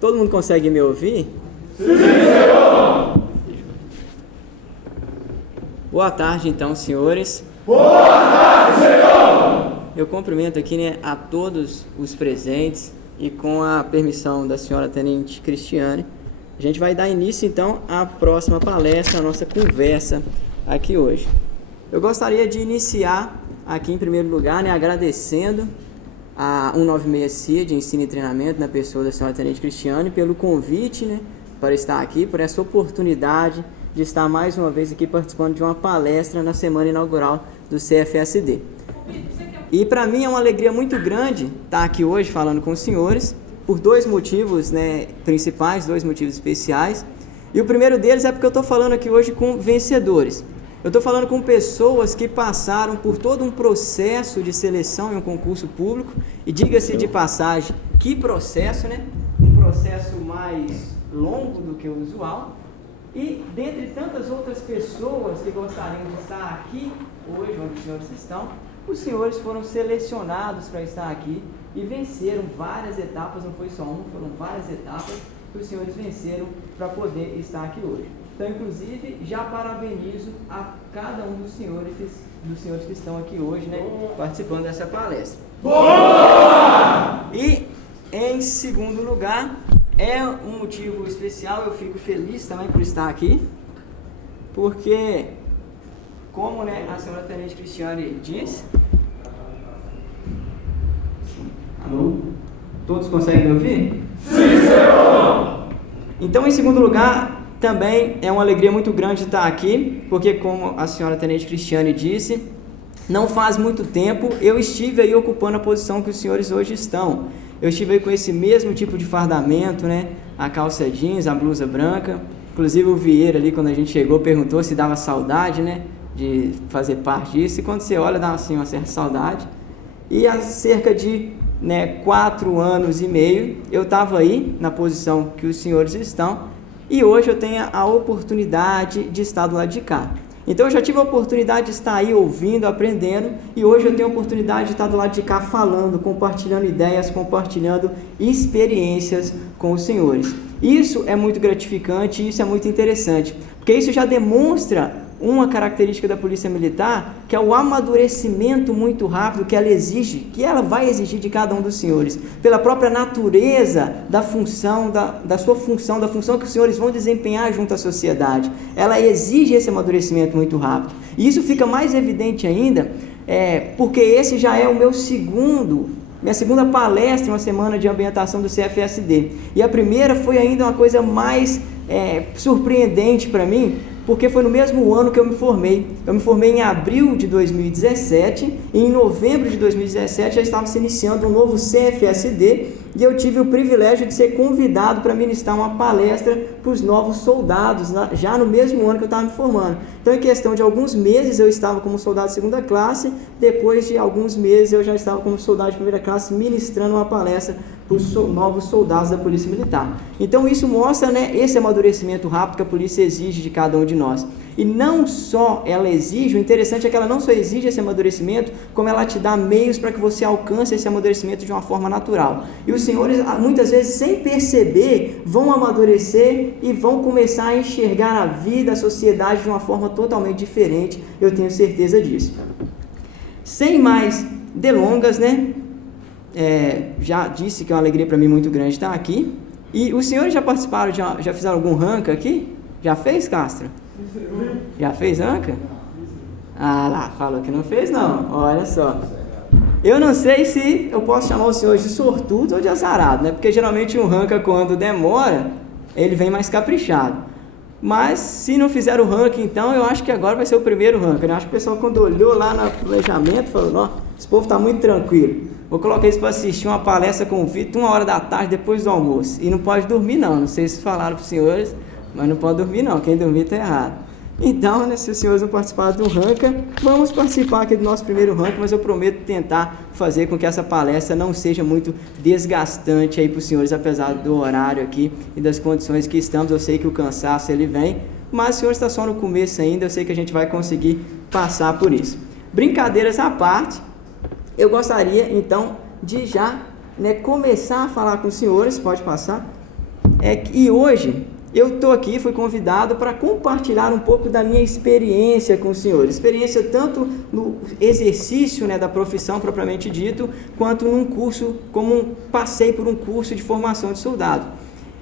Todo mundo consegue me ouvir? Sim, Senhor! Boa tarde, então, senhores. Boa tarde, Senhor! Eu cumprimento aqui, né, a todos os presentes e com a permissão da senhora Tenente Cristiane, a gente vai dar início, então, à próxima palestra, à nossa conversa aqui hoje. Eu gostaria de iniciar aqui, em primeiro lugar, né, agradecendo a 196 CIA de Ensino e Treinamento, na pessoa da senhora Tenente Cristiane, pelo convite, né, para estar aqui, por essa oportunidade de estar mais uma vez aqui participando de uma palestra na semana inaugural do CFSD. E para mim é uma alegria muito grande estar aqui hoje falando com os senhores, por dois motivos, né, principais, dois motivos especiais. E o primeiro deles é porque eu estou falando aqui hoje com vencedores. Eu estou falando com pessoas que passaram por todo um processo de seleção em um concurso público, e diga-se de passagem, que processo, né? Um processo mais longo do que o usual. E dentre tantas outras pessoas que gostariam de estar aqui hoje, onde os senhores estão, os senhores foram selecionados para estar aqui e venceram várias etapas, não foi só uma, foram várias etapas que os senhores venceram para poder estar aqui hoje. Então, inclusive, já parabenizo a cada um dos senhores que estão aqui hoje, né, participando dessa palestra. Boa! E, em segundo lugar, é um motivo especial, eu fico feliz também por estar aqui, porque, como, né, a senhora Tenente Cristiane disse... Alô? Todos conseguem me ouvir? Sim, Senhor! Então, em segundo lugar, também é uma alegria muito grande estar aqui, porque, como a senhora Tenente Cristiane disse, não faz muito tempo eu estive aí ocupando a posição que os senhores hoje estão. Eu estive aí com esse mesmo tipo de fardamento, né? A calça jeans, a blusa branca. Inclusive o Vieira ali, quando a gente chegou, perguntou se dava saudade, né, de fazer parte disso. E quando você olha, dá assim uma certa saudade. E há cerca de 4 anos e meio, eu estava aí na posição que os senhores estão. E hoje eu tenho a oportunidade de estar do lado de cá. Então eu já tive a oportunidade de estar aí ouvindo, aprendendo, e hoje eu tenho a oportunidade de estar do lado de cá falando, compartilhando ideias, compartilhando experiências com os senhores. Isso é muito gratificante, isso é muito interessante, porque isso já demonstra uma característica da Polícia Militar, que é o amadurecimento muito rápido que ela exige, que ela vai exigir de cada um dos senhores, pela própria natureza da função, da sua função, da função que os senhores vão desempenhar junto à sociedade. Ela exige esse amadurecimento muito rápido. E isso fica mais evidente ainda, porque esse já é o minha segunda palestra em uma semana de ambientação do CFSD. E a primeira foi ainda uma coisa mais surpreendente para mim, porque foi no mesmo ano que eu me formei. Eu me formei em abril de 2017 e em novembro de 2017 já estava se iniciando um novo CFSD, e eu tive o privilégio de ser convidado para ministrar uma palestra para os novos soldados, já no mesmo ano que eu estava me formando. Então, em questão de alguns meses, eu estava como soldado de segunda classe, depois de alguns meses eu já estava como soldado de primeira classe, ministrando uma palestra para os novos soldados da Polícia Militar. Então, isso mostra, né, esse amadurecimento rápido que a polícia exige de cada um de nós. E não só ela exige, o interessante é que ela não só exige esse amadurecimento, como ela te dá meios para que você alcance esse amadurecimento de uma forma natural. E os senhores, muitas vezes, sem perceber, vão amadurecer e vão começar a enxergar a vida, a sociedade de uma forma totalmente diferente, eu tenho certeza disso. Sem mais delongas, né? Já disse que é uma alegria para mim muito grande estar aqui. E os senhores já participaram, já fizeram algum ranca aqui? Já fez, Castro? Já fez ranca? Ah lá, falou que não fez não, olha só. Eu não sei se eu posso chamar os senhores de sortudo ou de azarado, né? Porque geralmente um ranca, quando demora, ele vem mais caprichado. Mas se não fizer o ranking, então eu acho que agora vai ser o primeiro ranking, né? Acho que o pessoal, quando olhou lá no planejamento, falou: não, esse povo está muito tranquilo, vou colocar eles para assistir uma palestra com o Vitor 1h da tarde depois do almoço. E não pode dormir não sei se falaram para os senhores, mas não pode dormir não, quem dormir está errado. Então, né, se os senhores não participaram do ranca, vamos participar aqui do nosso primeiro ranca, mas eu prometo tentar fazer com que essa palestra não seja muito desgastante aí para os senhores, apesar do horário aqui e das condições que estamos. Eu sei que o cansaço ele vem, mas o senhor está só no começo ainda, eu sei que a gente vai conseguir passar por isso. Brincadeiras à parte, eu gostaria então de já, né, começar a falar com os senhores, pode passar, e hoje eu estou aqui, fui convidado para compartilhar um pouco da minha experiência com os senhores, experiência tanto no exercício, né, da profissão propriamente dito, quanto num curso, passei por um curso de formação de soldado.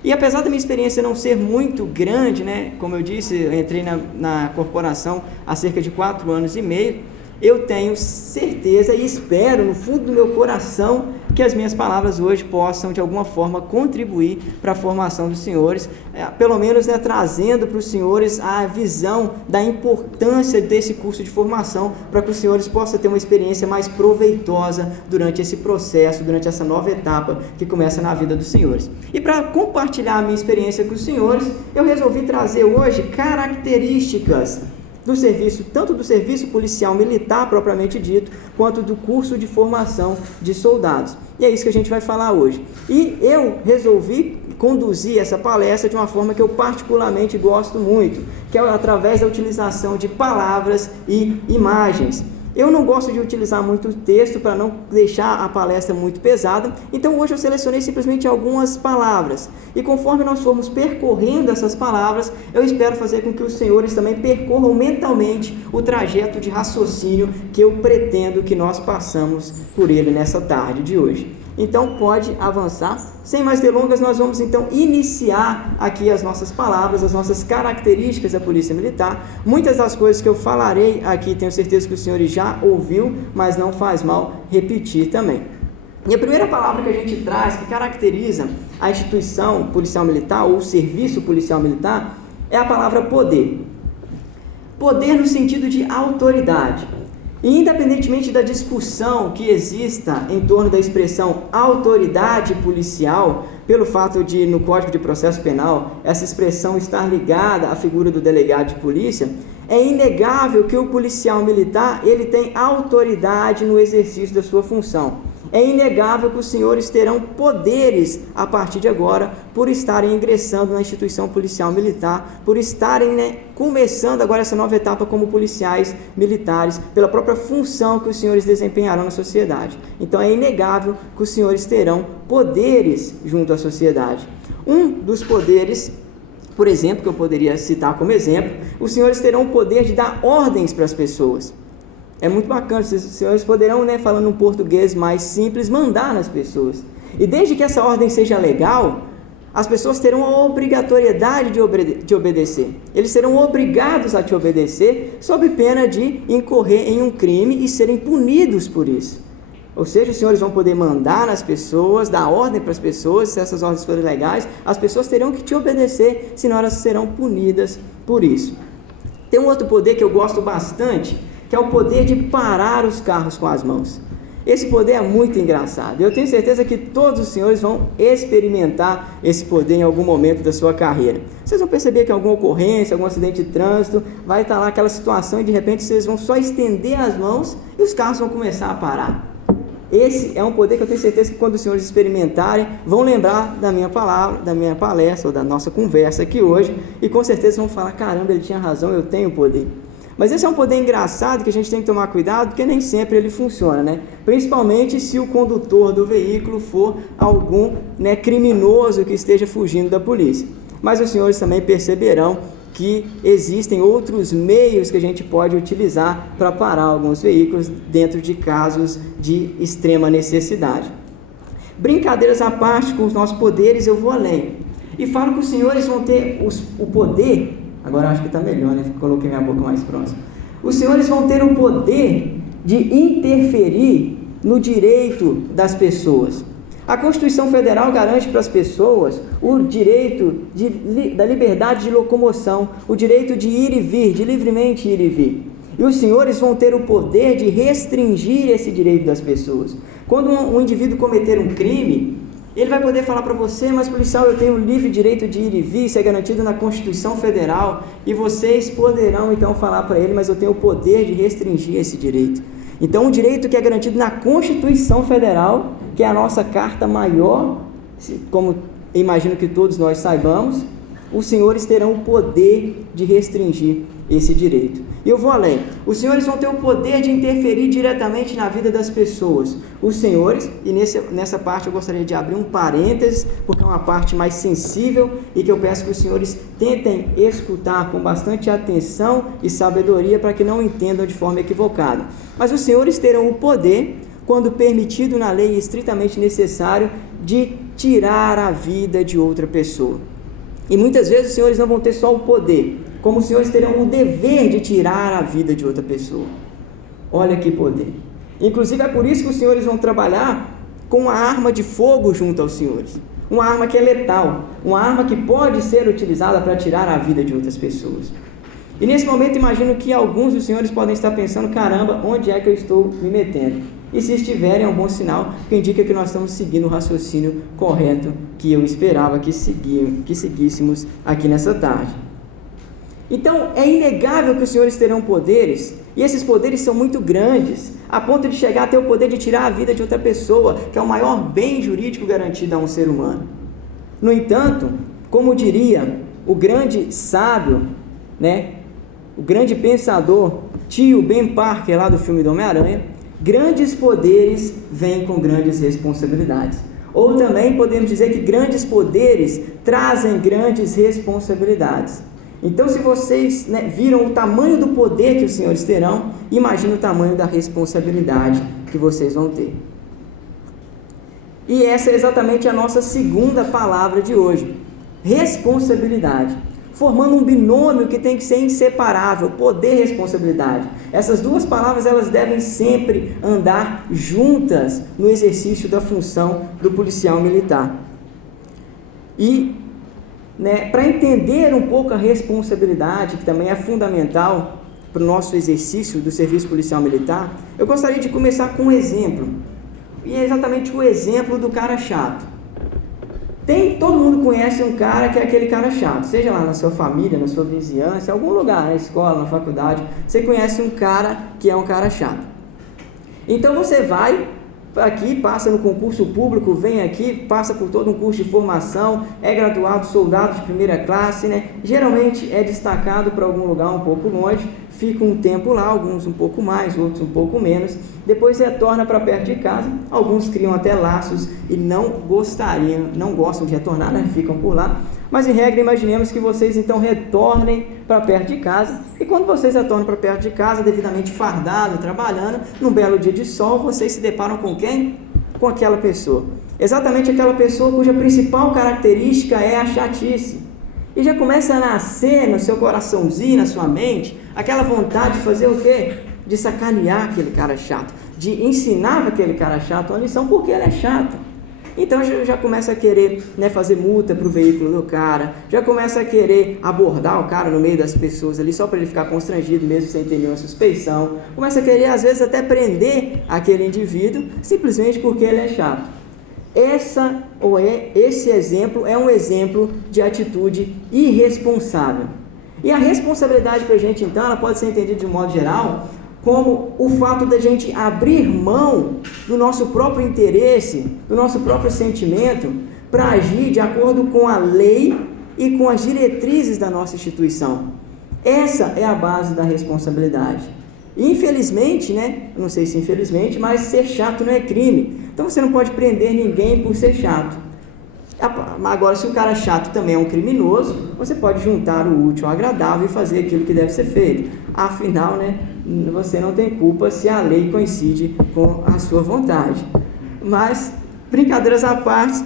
E apesar da minha experiência não ser muito grande, né, como eu disse, eu entrei na corporação há cerca de 4 anos e meio, eu tenho certeza e espero no fundo do meu coração que as minhas palavras hoje possam de alguma forma contribuir para a formação dos senhores, pelo menos, né, trazendo para os senhores a visão da importância desse curso de formação, para que os senhores possam ter uma experiência mais proveitosa durante esse processo, durante essa nova etapa que começa na vida dos senhores. E para compartilhar a minha experiência com os senhores, eu resolvi trazer hoje características do serviço, tanto do serviço policial militar propriamente dito, quanto do curso de formação de soldados. E é isso que a gente vai falar hoje. E eu resolvi conduzir essa palestra de uma forma que eu particularmente gosto muito, que é através da utilização de palavras e imagens. Eu não gosto de utilizar muito texto para não deixar a palestra muito pesada, então hoje eu selecionei simplesmente algumas palavras. E conforme nós formos percorrendo essas palavras, eu espero fazer com que os senhores também percorram mentalmente o trajeto de raciocínio que eu pretendo que nós passamos por ele nessa tarde de hoje. Então pode avançar. Sem mais delongas, nós vamos então iniciar aqui as nossas palavras, as nossas características da Polícia Militar. Muitas das coisas que eu falarei aqui, tenho certeza que os senhores já ouviu, mas não faz mal repetir também. E a primeira palavra que a gente traz, que caracteriza a instituição policial militar ou o serviço policial militar, é a palavra poder. Poder no sentido de autoridade. E independentemente da discussão que exista em torno da expressão autoridade policial, pelo fato de, no Código de Processo Penal, essa expressão estar ligada à figura do delegado de polícia, é inegável que o policial militar ele tem autoridade no exercício da sua função. É inegável que os senhores terão poderes a partir de agora por estarem ingressando na instituição policial militar, por estarem, né, começando agora essa nova etapa como policiais militares, pela própria função que os senhores desempenharão na sociedade. Então é inegável que os senhores terão poderes junto à sociedade. Um dos poderes, por exemplo, que eu poderia citar como exemplo, os senhores terão o poder de dar ordens para as pessoas. É muito bacana, os senhores poderão, né, falando um português mais simples, mandar nas pessoas. E desde que essa ordem seja legal, as pessoas terão a obrigatoriedade de obedecer. Eles serão obrigados a te obedecer, sob pena de incorrer em um crime e serem punidos por isso. Ou seja, os senhores vão poder mandar nas pessoas, dar ordem para as pessoas, se essas ordens forem legais, as pessoas terão que te obedecer, senão elas serão punidas por isso. Tem um outro poder que eu gosto bastante, que é o poder de parar os carros com as mãos. Esse poder é muito engraçado. Eu tenho certeza que todos os senhores vão experimentar esse poder em algum momento da sua carreira. Vocês vão perceber que em alguma ocorrência, algum acidente de trânsito, vai estar lá aquela situação e de repente vocês vão só estender as mãos e os carros vão começar a parar. Esse é um poder que eu tenho certeza que quando os senhores experimentarem, vão lembrar da minha palavra, da minha palestra ou da nossa conversa aqui hoje e com certeza vão falar, caramba, ele tinha razão, eu tenho poder. Mas esse é um poder engraçado que a gente tem que tomar cuidado, porque nem sempre ele funciona, né? Principalmente se o condutor do veículo for algum, né, criminoso que esteja fugindo da polícia. Mas os senhores também perceberão que existem outros meios que a gente pode utilizar para parar alguns veículos dentro de casos de extrema necessidade. Brincadeiras à parte com os nossos poderes, eu vou além. E falo que os senhores vão ter o poder... Agora eu acho que está melhor, né? Coloquei minha boca mais próxima. Os senhores vão ter o poder de interferir no direito das pessoas. A Constituição Federal garante para as pessoas o direito da liberdade de locomoção, o direito de ir e vir, de livremente ir e vir. E os senhores vão ter o poder de restringir esse direito das pessoas. Quando um indivíduo cometer um crime, Ele vai poder falar para você, mas policial, eu tenho o livre direito de ir e vir, isso é garantido na Constituição Federal, e vocês poderão então falar para ele, mas eu tenho o poder de restringir esse direito. Então, um direito que é garantido na Constituição Federal, que é a nossa carta maior, como imagino que todos nós saibamos, os senhores terão o poder de restringir esse direito. E eu vou além. Os senhores vão ter o poder de interferir diretamente na vida das pessoas. Os senhores, e nessa parte eu gostaria de abrir um parênteses, porque é uma parte mais sensível e que eu peço que os senhores tentem escutar com bastante atenção e sabedoria para que não entendam de forma equivocada. Mas os senhores terão o poder, quando permitido na lei e estritamente necessário, de tirar a vida de outra pessoa. E muitas vezes os senhores não vão ter só o poder, como os senhores terão o dever de tirar a vida de outra pessoa. Olha que poder. Inclusive é por isso que os senhores vão trabalhar com uma arma de fogo junto aos senhores. Uma arma que é letal, uma arma que pode ser utilizada para tirar a vida de outras pessoas. E nesse momento imagino que alguns dos senhores podem estar pensando, caramba, onde é que eu estou me metendo? E se estiverem, é um bom sinal que indica que nós estamos seguindo o raciocínio correto que eu esperava que seguíssemos aqui nessa tarde. Então, é inegável que os senhores terão poderes, e esses poderes são muito grandes, a ponto de chegar a ter o poder de tirar a vida de outra pessoa, que é o maior bem jurídico garantido a um ser humano. No entanto, como diria o grande sábio, o grande pensador, tio Ben Parker, lá do filme do Homem-Aranha, grandes poderes vêm com grandes responsabilidades. Ou também podemos dizer que grandes poderes trazem grandes responsabilidades. Então, se vocês viram o tamanho do poder que os senhores terão, imagine o tamanho da responsabilidade que vocês vão ter. E essa é exatamente a nossa segunda palavra de hoje: responsabilidade. Formando um binômio que tem que ser inseparável, poder e responsabilidade. Essas duas palavras, elas devem sempre andar juntas no exercício da função do policial militar. E, para entender um pouco a responsabilidade, que também é fundamental para o nosso exercício do serviço policial militar, eu gostaria de começar com um exemplo. E é exatamente o exemplo do cara chato. Todo mundo conhece um cara que é aquele cara chato, seja lá na sua família, na sua vizinhança, em algum lugar, na escola, na faculdade, você conhece um cara que é um cara chato. Então você vai aqui, passa no concurso público, vem aqui, passa por todo um curso de formação, é graduado soldado de primeira classe, geralmente é destacado para algum lugar um pouco longe, fica um tempo lá, alguns um pouco mais, outros um pouco menos, depois retorna para perto de casa, alguns criam até laços e não gostam de retornar, ficam por lá, mas em regra imaginemos que vocês então retornem para perto de casa, e quando vocês retornam para perto de casa, devidamente fardado, trabalhando, num belo dia de sol, vocês se deparam com quem? Com aquela pessoa, exatamente aquela pessoa cuja principal característica é a chatice. E já começa a nascer no seu coraçãozinho, na sua mente, aquela vontade de fazer o quê? De sacanear aquele cara chato, de ensinar para aquele cara chato uma lição, porque ele é chato. Então já começa a querer fazer multa para o veículo do cara, já começa a querer abordar o cara no meio das pessoas ali, só para ele ficar constrangido mesmo sem ter nenhuma suspeição, começa a querer às vezes até prender aquele indivíduo, simplesmente porque ele é chato. Esse exemplo é um exemplo de atitude irresponsável. E a responsabilidade para a gente, então, ela pode ser entendida de um modo geral como o fato da gente abrir mão do nosso próprio interesse, do nosso próprio sentimento, para agir de acordo com a lei e com as diretrizes da nossa instituição. Essa é a base da responsabilidade. Infelizmente, não sei se infelizmente, mas ser chato não é crime. Então você não pode prender ninguém por ser chato. Agora, se o cara chato também é um criminoso, você pode juntar o útil ao agradável e fazer aquilo que deve ser feito. Afinal, você não tem culpa se a lei coincide com a sua vontade. Mas, brincadeiras à parte,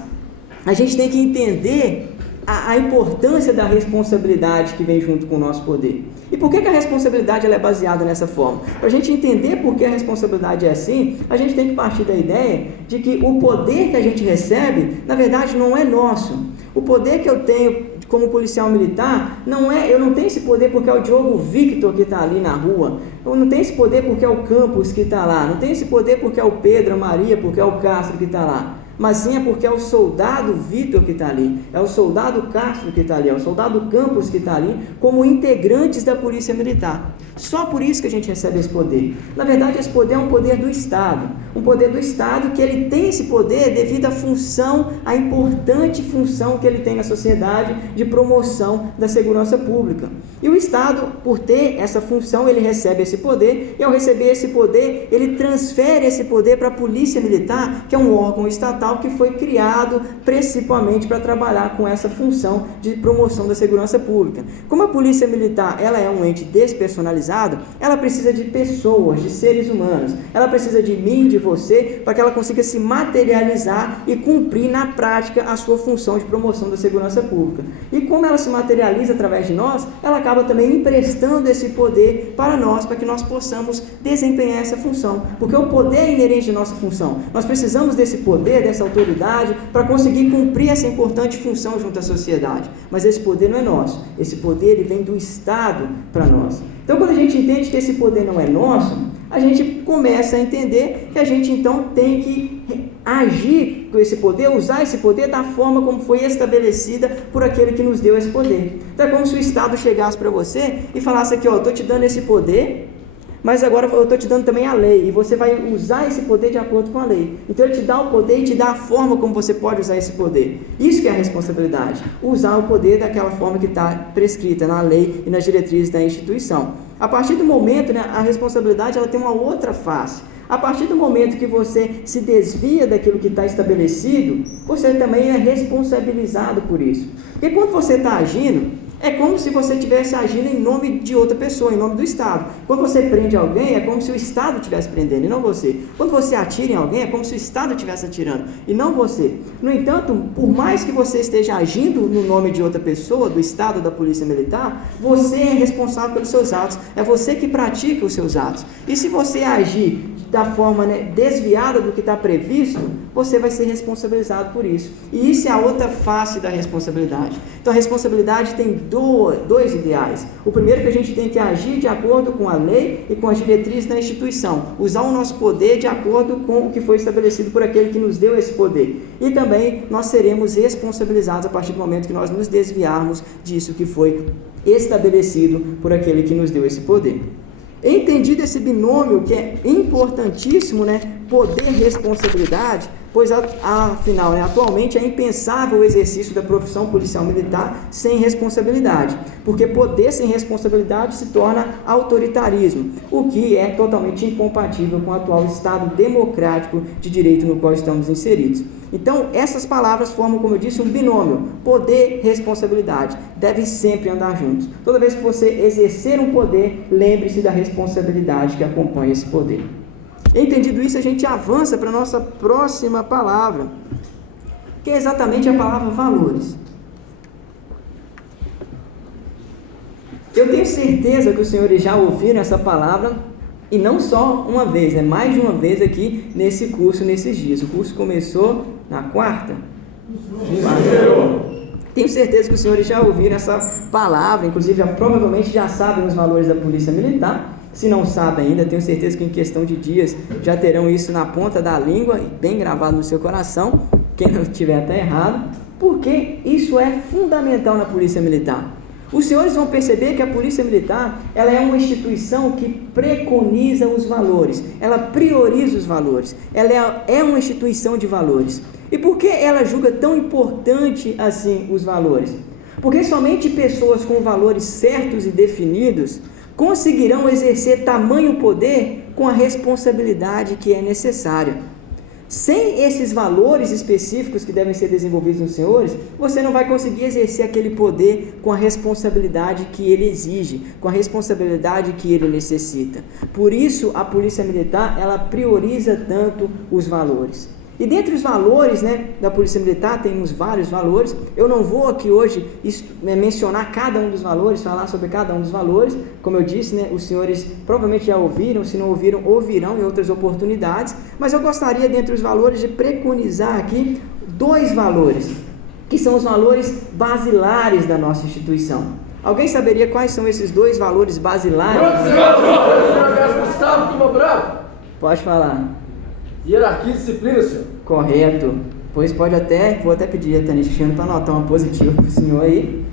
a gente tem que entender a importância da responsabilidade que vem junto com o nosso poder. E por que a responsabilidade ela é baseada nessa forma? Para a gente entender por que a responsabilidade é assim, a gente tem que partir da ideia de que o poder que a gente recebe, na verdade, não é nosso. O poder que eu tenho como policial militar, eu não tenho esse poder porque é o Diogo Victor que está ali na rua, eu não tenho esse poder porque é o Campos que está lá, não tenho esse poder porque é o Pedro, a Maria, porque é o Castro que está lá. mas sim é porque é o soldado Vitor que está ali, é o soldado Castro que está ali, é o soldado Campos que está ali, como integrantes da Polícia Militar. Só por isso que a gente recebe esse poder. Na verdade, esse poder é um poder do Estado, um poder do Estado que ele tem esse poder devido à função, à importante função que ele tem na sociedade de promoção da segurança pública. E o Estado, por ter essa função, ele recebe esse poder, e ao receber esse poder, ele transfere esse poder para a Polícia Militar, que é um órgão estatal que foi criado principalmente para trabalhar com essa função de promoção da segurança pública. Como a Polícia Militar ela é um ente despersonalizado, ela precisa de pessoas, de seres humanos, ela precisa de mim, de você, para que ela consiga se materializar e cumprir na prática a sua função de promoção da segurança pública. E como ela se materializa através de nós, ela acaba também emprestando esse poder para nós, para que nós possamos desempenhar essa função, porque o poder é inerente à nossa função. Nós precisamos desse poder, dessa autoridade, para conseguir cumprir essa importante função junto à sociedade. Mas esse poder não é nosso, esse poder ele vem do Estado para nós. Então, quando a gente entende que esse poder não é nosso, a gente começa a entender que a gente então tem que agir com esse poder, usar esse poder da forma como foi estabelecida por aquele que nos deu esse poder. Então é como se o Estado chegasse para você e falasse aqui, ó, eu estou te dando esse poder, mas agora eu estou te dando também a lei, e você vai usar esse poder de acordo com a lei. Então ele te dá o poder e te dá a forma como você pode usar esse poder. Isso que é a responsabilidade, usar o poder daquela forma que está prescrita na lei e nas diretrizes da instituição. A partir do momento, né, a responsabilidade ela tem uma outra face. A partir do momento que você se desvia daquilo que está estabelecido, você também é responsabilizado por isso. Porque quando você está agindo, é como se você estivesse agindo em nome de outra pessoa, em nome do Estado. Quando você prende alguém, é como se o Estado estivesse prendendo, e não você. Quando você atira em alguém, é como se o Estado estivesse atirando, e não você. No entanto, por mais que você esteja agindo no nome de outra pessoa, do Estado, da Polícia Militar, você é responsável pelos seus atos. É você que pratica os seus atos. E se você agir da forma, né, desviada do que está previsto, você vai ser responsabilizado por isso. E isso é a outra face da responsabilidade. Então a responsabilidade tem dois ideais. O primeiro é que a gente tem que agir de acordo com a lei e com as diretrizes da instituição, usar o nosso poder de acordo com o que foi estabelecido por aquele que nos deu esse poder. E também nós seremos responsabilizados a partir do momento que nós nos desviarmos disso que foi estabelecido por aquele que nos deu esse poder. Entendido esse binômio que é importantíssimo, né? Poder e responsabilidade, pois afinal, né, atualmente é impensável o exercício da profissão policial militar sem responsabilidade, porque poder sem responsabilidade se torna autoritarismo, o que é totalmente incompatível com o atual Estado democrático de direito no qual estamos inseridos. Então, essas palavras formam, como eu disse, um binômio, poder e responsabilidade, devem sempre andar juntos. Toda vez que você exercer um poder, lembre-se da responsabilidade que acompanha esse poder. Entendido isso, a gente avança para a nossa próxima palavra, que é exatamente a palavra valores. Eu tenho certeza que os senhores já ouviram essa palavra, e não só uma vez, né? Mais de uma vez aqui nesse curso, nesses dias. O curso começou na quarta? Tenho certeza que os senhores já ouviram essa palavra, inclusive provavelmente já sabem os valores da Polícia Militar. Se não sabem ainda, tenho certeza que em questão de dias já terão isso na ponta da língua e bem gravado no seu coração, quem não estiver até errado, porque isso é fundamental na Polícia Militar. Os senhores vão perceber que a Polícia Militar ela é uma instituição que preconiza os valores, ela prioriza os valores, ela é uma instituição de valores. E por que ela julga tão importante assim os valores? Porque somente pessoas com valores certos e definidos conseguirão exercer tamanho poder com a responsabilidade que é necessária. Sem esses valores específicos que devem ser desenvolvidos nos senhores, você não vai conseguir exercer aquele poder com a responsabilidade que ele exige, com a responsabilidade que ele necessita. Por isso, a Polícia Militar, ela prioriza tanto os valores. E dentre os valores, né, da Polícia Militar, temos vários valores. Eu não vou aqui hoje mencionar cada um dos valores, falar sobre cada um dos valores. Como eu disse, né, os senhores provavelmente já ouviram, se não ouviram, ouvirão em outras oportunidades. Mas eu gostaria, dentre os valores, de preconizar aqui dois valores, que são os valores basilares da nossa instituição. Alguém saberia quais são esses dois valores basilares? Gustavo, Bravo. Pode falar. Hierarquia e disciplina, senhor. Correto. Pois vou até pedir a Tenente Cristiane para anotar uma positiva para o senhor aí.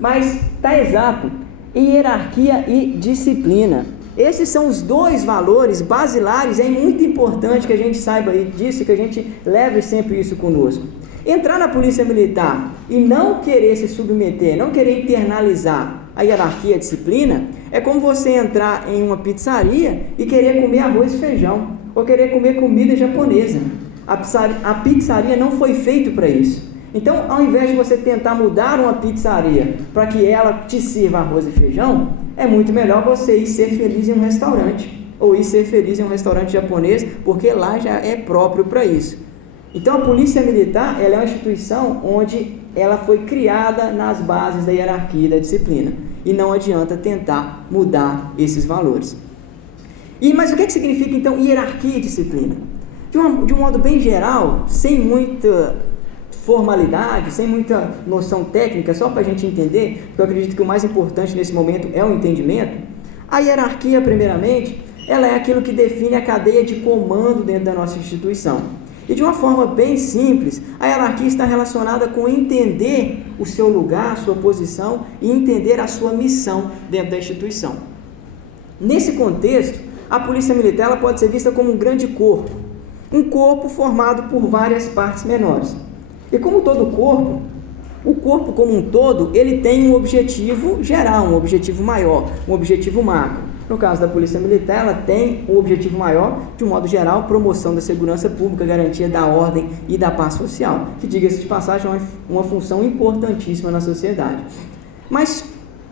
Mas está exato, hierarquia e disciplina. Esses são os dois valores basilares, é muito importante que a gente saiba disso, que a gente leve sempre isso conosco. Entrar na polícia militar e não querer se submeter, não querer internalizar a hierarquia e a disciplina, é como você entrar em uma pizzaria e querer comer arroz e feijão, ou querer comer comida japonesa. A pizzaria não foi feita para isso. Então, ao invés de você tentar mudar uma pizzaria para que ela te sirva arroz e feijão, é muito melhor você ir ser feliz em um restaurante, ou ir ser feliz em um restaurante japonês, porque lá já é próprio para isso. Então, a Polícia Militar, ela é uma instituição onde ela foi criada nas bases da hierarquia e da disciplina, e não adianta tentar mudar esses valores. Mas o que significa, então, hierarquia e disciplina? De um modo bem geral, sem muita formalidade, sem muita noção técnica, só para a gente entender, porque eu acredito que o mais importante nesse momento é o entendimento. A hierarquia, primeiramente, ela é aquilo que define a cadeia de comando dentro da nossa instituição. E de uma forma bem simples, a hierarquia está relacionada com entender o seu lugar, a sua posição e entender a sua missão dentro da instituição. Nesse contexto, a Polícia Militar ela pode ser vista como um grande corpo, um corpo formado por várias partes menores. E como todo corpo, o corpo como um todo, ele tem um objetivo geral, um objetivo maior, um objetivo macro. No caso da Polícia Militar, ela tem um objetivo maior, de um modo geral, promoção da segurança pública, garantia da ordem e da paz social, que, diga-se de passagem, é uma função importantíssima na sociedade. Mas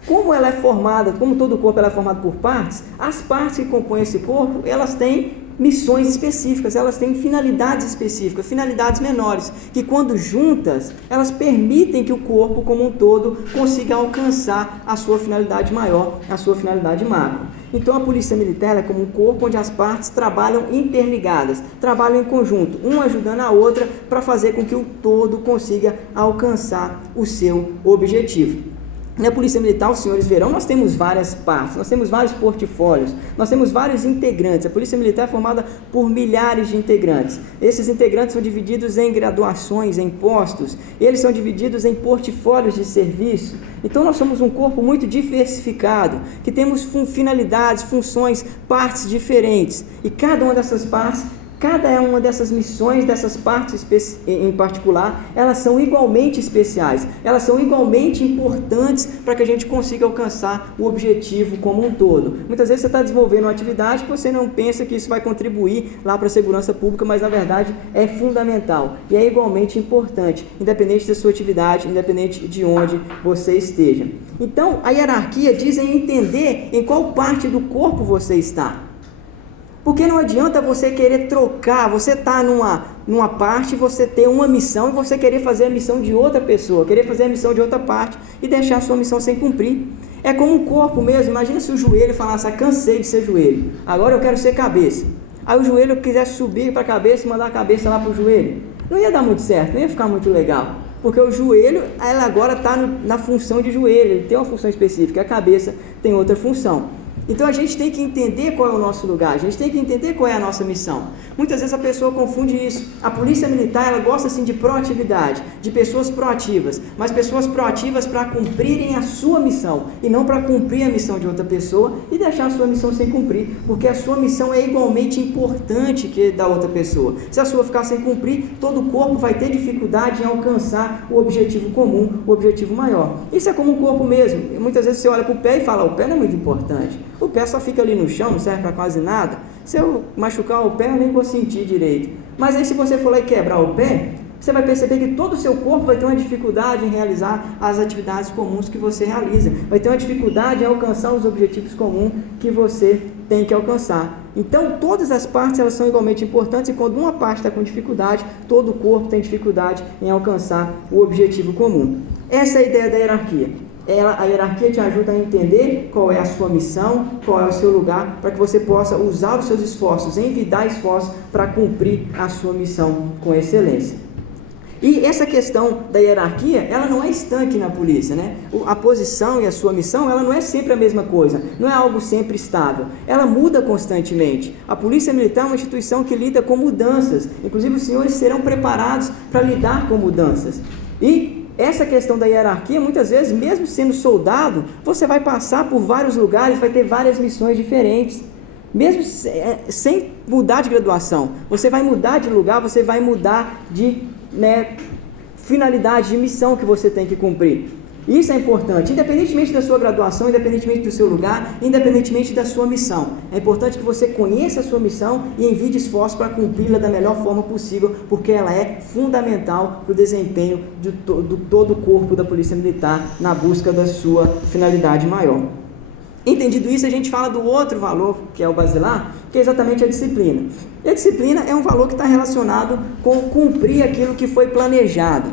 como ela é formada, como todo corpo ela é formado por partes, as partes que compõem esse corpo, elas têm missões específicas, elas têm finalidades específicas, finalidades menores, que quando juntas, elas permitem que o corpo como um todo consiga alcançar a sua finalidade maior, a sua finalidade macro. Então a Polícia Militar é como um corpo onde as partes trabalham interligadas, trabalham em conjunto, uma ajudando a outra para fazer com que o todo consiga alcançar o seu objetivo. Na Polícia Militar, os senhores verão, nós temos várias partes, nós temos vários portfólios, nós temos vários integrantes. A Polícia Militar é formada por milhares de integrantes. Esses integrantes são divididos em graduações, em postos, eles são divididos em portfólios de serviço. Então nós somos um corpo muito diversificado, que temos finalidades, funções, partes diferentes. E cada uma dessas partes, cada uma dessas missões, dessas partes em particular, elas são igualmente especiais, elas são igualmente importantes para que a gente consiga alcançar o objetivo como um todo. Muitas vezes você está desenvolvendo uma atividade que você não pensa que isso vai contribuir lá para a segurança pública, mas na verdade é fundamental e é igualmente importante, independente da sua atividade, independente de onde você esteja. Então, a hierarquia diz em entender em qual parte do corpo você está. Porque não adianta você querer trocar, você está numa parte, você ter uma missão e você querer fazer a missão de outra pessoa, querer fazer a missão de outra parte e deixar a sua missão sem cumprir. É como um corpo mesmo, imagina se o joelho falasse, cansei de ser joelho, agora eu quero ser cabeça. Aí o joelho quisesse subir para a cabeça e mandar a cabeça lá para o joelho. Não ia dar muito certo, não ia ficar muito legal. Porque o joelho, ela agora está na função de joelho, ele tem uma função específica, a cabeça tem outra função. Então a gente tem que entender qual é o nosso lugar, a gente tem que entender qual é a nossa missão. Muitas vezes a pessoa confunde isso. A Polícia Militar, ela gosta sim de proatividade, de pessoas proativas, mas pessoas proativas para cumprirem a sua missão e não para cumprir a missão de outra pessoa e deixar a sua missão sem cumprir, porque a sua missão é igualmente importante que a da outra pessoa. Se a sua ficar sem cumprir, todo o corpo vai ter dificuldade em alcançar o objetivo comum, o objetivo maior. Isso é como um corpo mesmo. Muitas vezes você olha para o pé e fala, o pé não é muito importante. O pé só fica ali no chão, não serve para quase nada. Se eu machucar o pé, eu nem vou sentir direito. Mas aí se você for lá e quebrar o pé, você vai perceber que todo o seu corpo vai ter uma dificuldade em realizar as atividades comuns que você realiza. Vai ter uma dificuldade em alcançar os objetivos comuns que você tem que alcançar. Então, todas as partes elas são igualmente importantes e quando uma parte está com dificuldade, todo o corpo tem dificuldade em alcançar o objetivo comum. Essa é a ideia da hierarquia. A hierarquia te ajuda a entender qual é a sua missão, qual é o seu lugar, para que você possa usar os seus esforços, envidar esforços para cumprir a sua missão com excelência. E essa questão da hierarquia, ela não é estanque na polícia, né? A posição e a sua missão, ela não é sempre a mesma coisa, não é algo sempre estável, ela muda constantemente. A Polícia Militar é uma instituição que lida com mudanças, inclusive os senhores serão preparados para lidar com mudanças. E essa questão da hierarquia, muitas vezes, mesmo sendo soldado, você vai passar por vários lugares, vai ter várias missões diferentes. Mesmo sem mudar de graduação, você vai mudar de lugar, você vai mudar de finalidade, de missão que você tem que cumprir. Isso é importante, independentemente da sua graduação, independentemente do seu lugar, independentemente da sua missão. É importante que você conheça a sua missão e envie esforço para cumpri-la da melhor forma possível, porque ela é fundamental para o desempenho do todo o corpo da Polícia Militar na busca da sua finalidade maior. Entendido isso, a gente fala do outro valor, que é o basilar, que é exatamente a disciplina. E a disciplina é um valor que está relacionado com cumprir aquilo que foi planejado.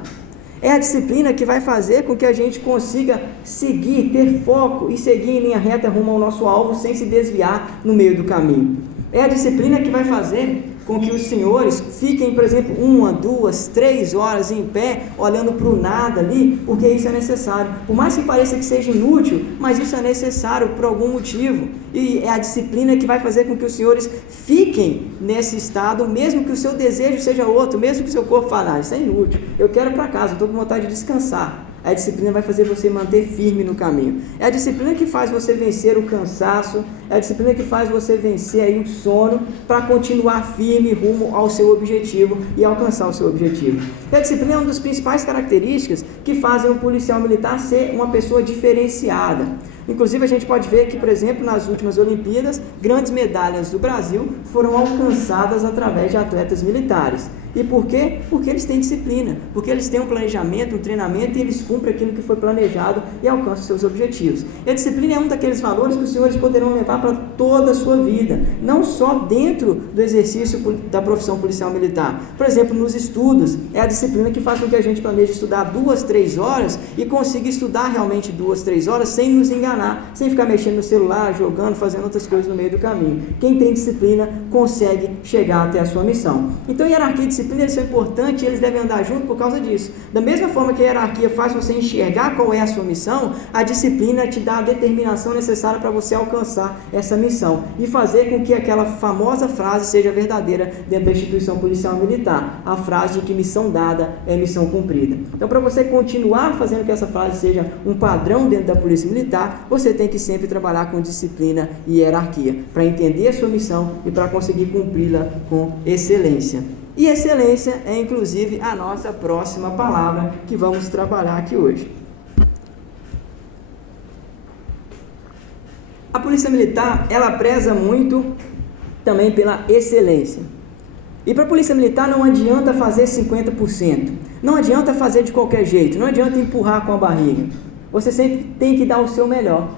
É a disciplina que vai fazer com que a gente consiga seguir, ter foco e seguir em linha reta rumo ao nosso alvo sem se desviar no meio do caminho. É a disciplina que vai fazer com que os senhores fiquem, por exemplo, 1, 2, 3 horas em pé, olhando para o nada ali, porque isso é necessário. Por mais que pareça que seja inútil, mas isso é necessário por algum motivo. E é a disciplina que vai fazer com que os senhores fiquem nesse estado, mesmo que o seu desejo seja outro, mesmo que o seu corpo fale, isso é inútil, eu quero ir para casa, eu estou com vontade de descansar. A disciplina vai fazer você manter firme no caminho. É a disciplina que faz você vencer o cansaço, é a disciplina que faz você vencer aí o sono para continuar firme rumo ao seu objetivo e alcançar o seu objetivo. E a disciplina é uma das principais características que fazem o policial militar ser uma pessoa diferenciada. Inclusive, a gente pode ver que, por exemplo, nas últimas Olimpíadas, grandes medalhas do Brasil foram alcançadas através de atletas militares. E por quê? Porque eles têm disciplina, porque eles têm um planejamento, um treinamento e eles cumprem aquilo que foi planejado e alcançam seus objetivos. E a disciplina é um daqueles valores que os senhores poderão levar para toda a sua vida, não só dentro do exercício da profissão policial militar. Por exemplo, nos estudos, é a disciplina que faz com que a gente planeje estudar 2, 3 horas e consiga estudar realmente 2, 3 horas sem nos enganar, sem ficar mexendo no celular, jogando, fazendo outras coisas no meio do caminho. Quem tem disciplina consegue chegar até a sua missão. Então, hierarquia e disciplina, eles são importantes e eles devem andar junto por causa disso. Da mesma forma que a hierarquia faz você enxergar qual é a sua missão, a disciplina te dá a determinação necessária para você alcançar essa missão e fazer com que aquela famosa frase seja verdadeira dentro da instituição policial militar, a frase de que missão dada é missão cumprida. Então, para você continuar fazendo que essa frase seja um padrão dentro da polícia militar, você tem que sempre trabalhar com disciplina e hierarquia, para entender a sua missão e para conseguir cumpri-la com excelência. E excelência é, inclusive, a nossa próxima palavra que vamos trabalhar aqui hoje. A Polícia Militar, ela preza muito também pela excelência. E para a Polícia Militar não adianta fazer 50%, não adianta fazer de qualquer jeito, não adianta empurrar com a barriga. Você sempre tem que dar o seu melhor.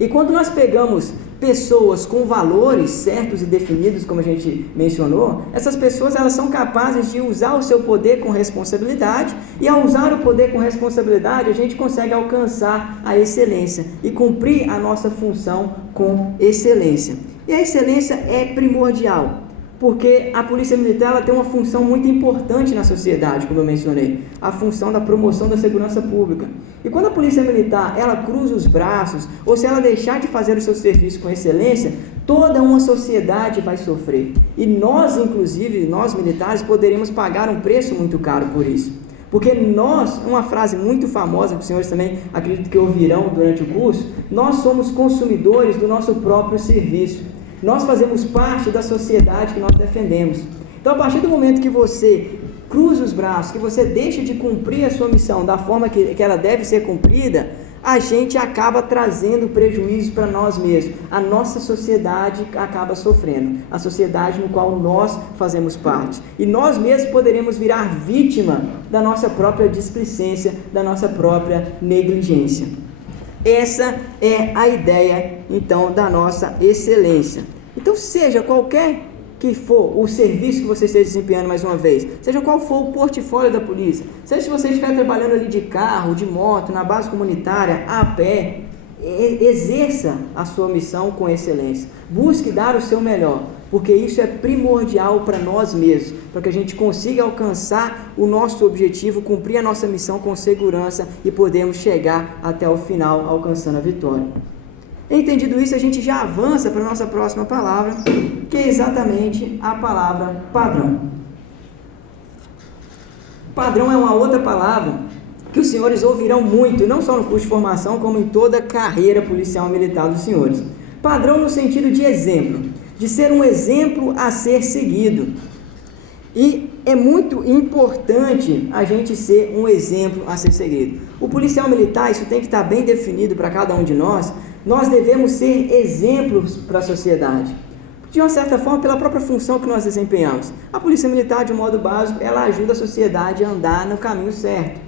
E quando nós pegamos pessoas com valores certos e definidos, como a gente mencionou, essas pessoas elas são capazes de usar o seu poder com responsabilidade, e ao usar o poder com responsabilidade, a gente consegue alcançar a excelência e cumprir a nossa função com excelência. E a excelência é primordial, porque a Polícia Militar ela tem uma função muito importante na sociedade, como eu mencionei, a função da promoção da segurança pública. E quando a Polícia Militar ela cruza os braços, ou se ela deixar de fazer o seu serviço com excelência, toda uma sociedade vai sofrer. E nós, inclusive, nós militares, poderíamos pagar um preço muito caro por isso. Porque nós, uma frase muito famosa, que os senhores também acredito que ouvirão durante o curso, nós somos consumidores do nosso próprio serviço. Nós fazemos parte da sociedade que nós defendemos. Então, a partir do momento que você cruza os braços, que você deixa de cumprir a sua missão da forma que ela deve ser cumprida, a gente acaba trazendo prejuízo para nós mesmos. A nossa sociedade acaba sofrendo, a sociedade no qual nós fazemos parte. E nós mesmos poderemos virar vítima da nossa própria displicência, da nossa própria negligência. Essa é a ideia, então, da nossa excelência. Então, seja qualquer que for o serviço que você esteja desempenhando, mais uma vez, seja qual for o portfólio da polícia, seja se você estiver trabalhando ali de carro, de moto, na base comunitária, a pé, exerça a sua missão com excelência. Busque dar o seu melhor. porque isso é primordial para nós mesmos, para que a gente consiga alcançar o nosso objetivo, cumprir a nossa missão com segurança e podermos chegar até o final alcançando a vitória. Entendido isso, a gente já avança para a nossa próxima palavra, que é exatamente a palavra padrão. Padrão é uma outra palavra que os senhores ouvirão muito, não só no curso de formação, como em toda a carreira policial militar dos senhores. Padrão no sentido de exemplo, de ser um exemplo a ser seguido. E é muito importante a gente ser um exemplo a ser seguido. O policial militar, isso tem que estar bem definido para cada um de nós. Nós devemos ser exemplos para a sociedade, de uma certa forma, pela própria função que nós desempenhamos. A polícia militar, de um modo básico, ela ajuda a sociedade a andar no caminho certo.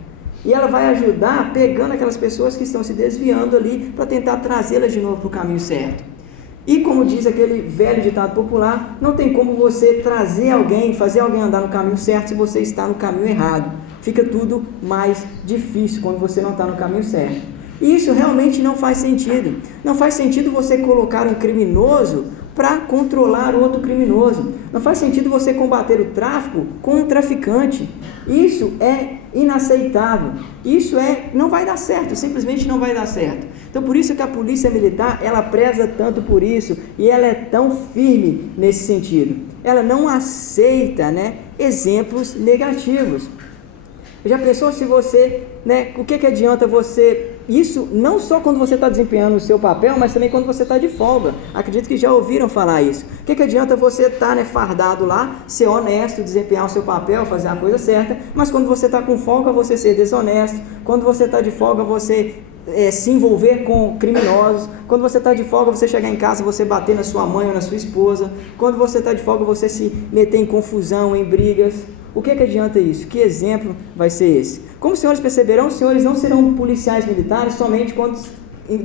E ela vai ajudar pegando aquelas pessoas que estão se desviando ali para tentar trazê-las de novo para o caminho certo. E como diz aquele velho ditado popular, não tem como você trazer alguém, fazer alguém andar no caminho certo se você está no caminho errado. Fica tudo mais difícil quando você não está no caminho certo. E isso realmente não faz sentido. Não faz sentido você colocar um criminoso para controlar outro criminoso. Não faz sentido você combater o tráfico com um traficante. Isso é inaceitável. Isso não vai dar certo, simplesmente não vai dar certo. Então, por isso que a polícia militar, ela preza tanto por isso e ela é tão firme nesse sentido. Ela não aceita, exemplos negativos. Já pensou se você, o que adianta você... Isso não só quando você está desempenhando o seu papel, mas também quando você está de folga. Acredito que já ouviram falar isso. O que adianta você estar fardado lá, ser honesto, desempenhar o seu papel, fazer a coisa certa, mas quando você está com folga, você ser desonesto. Quando você está de folga, você se envolver com criminosos. Quando você está de folga, você chegar em casa, você bater na sua mãe ou na sua esposa. Quando você está de folga, você se meter em confusão, em brigas. O que adianta isso? Que exemplo vai ser esse? Como os senhores perceberão, os senhores não serão policiais militares somente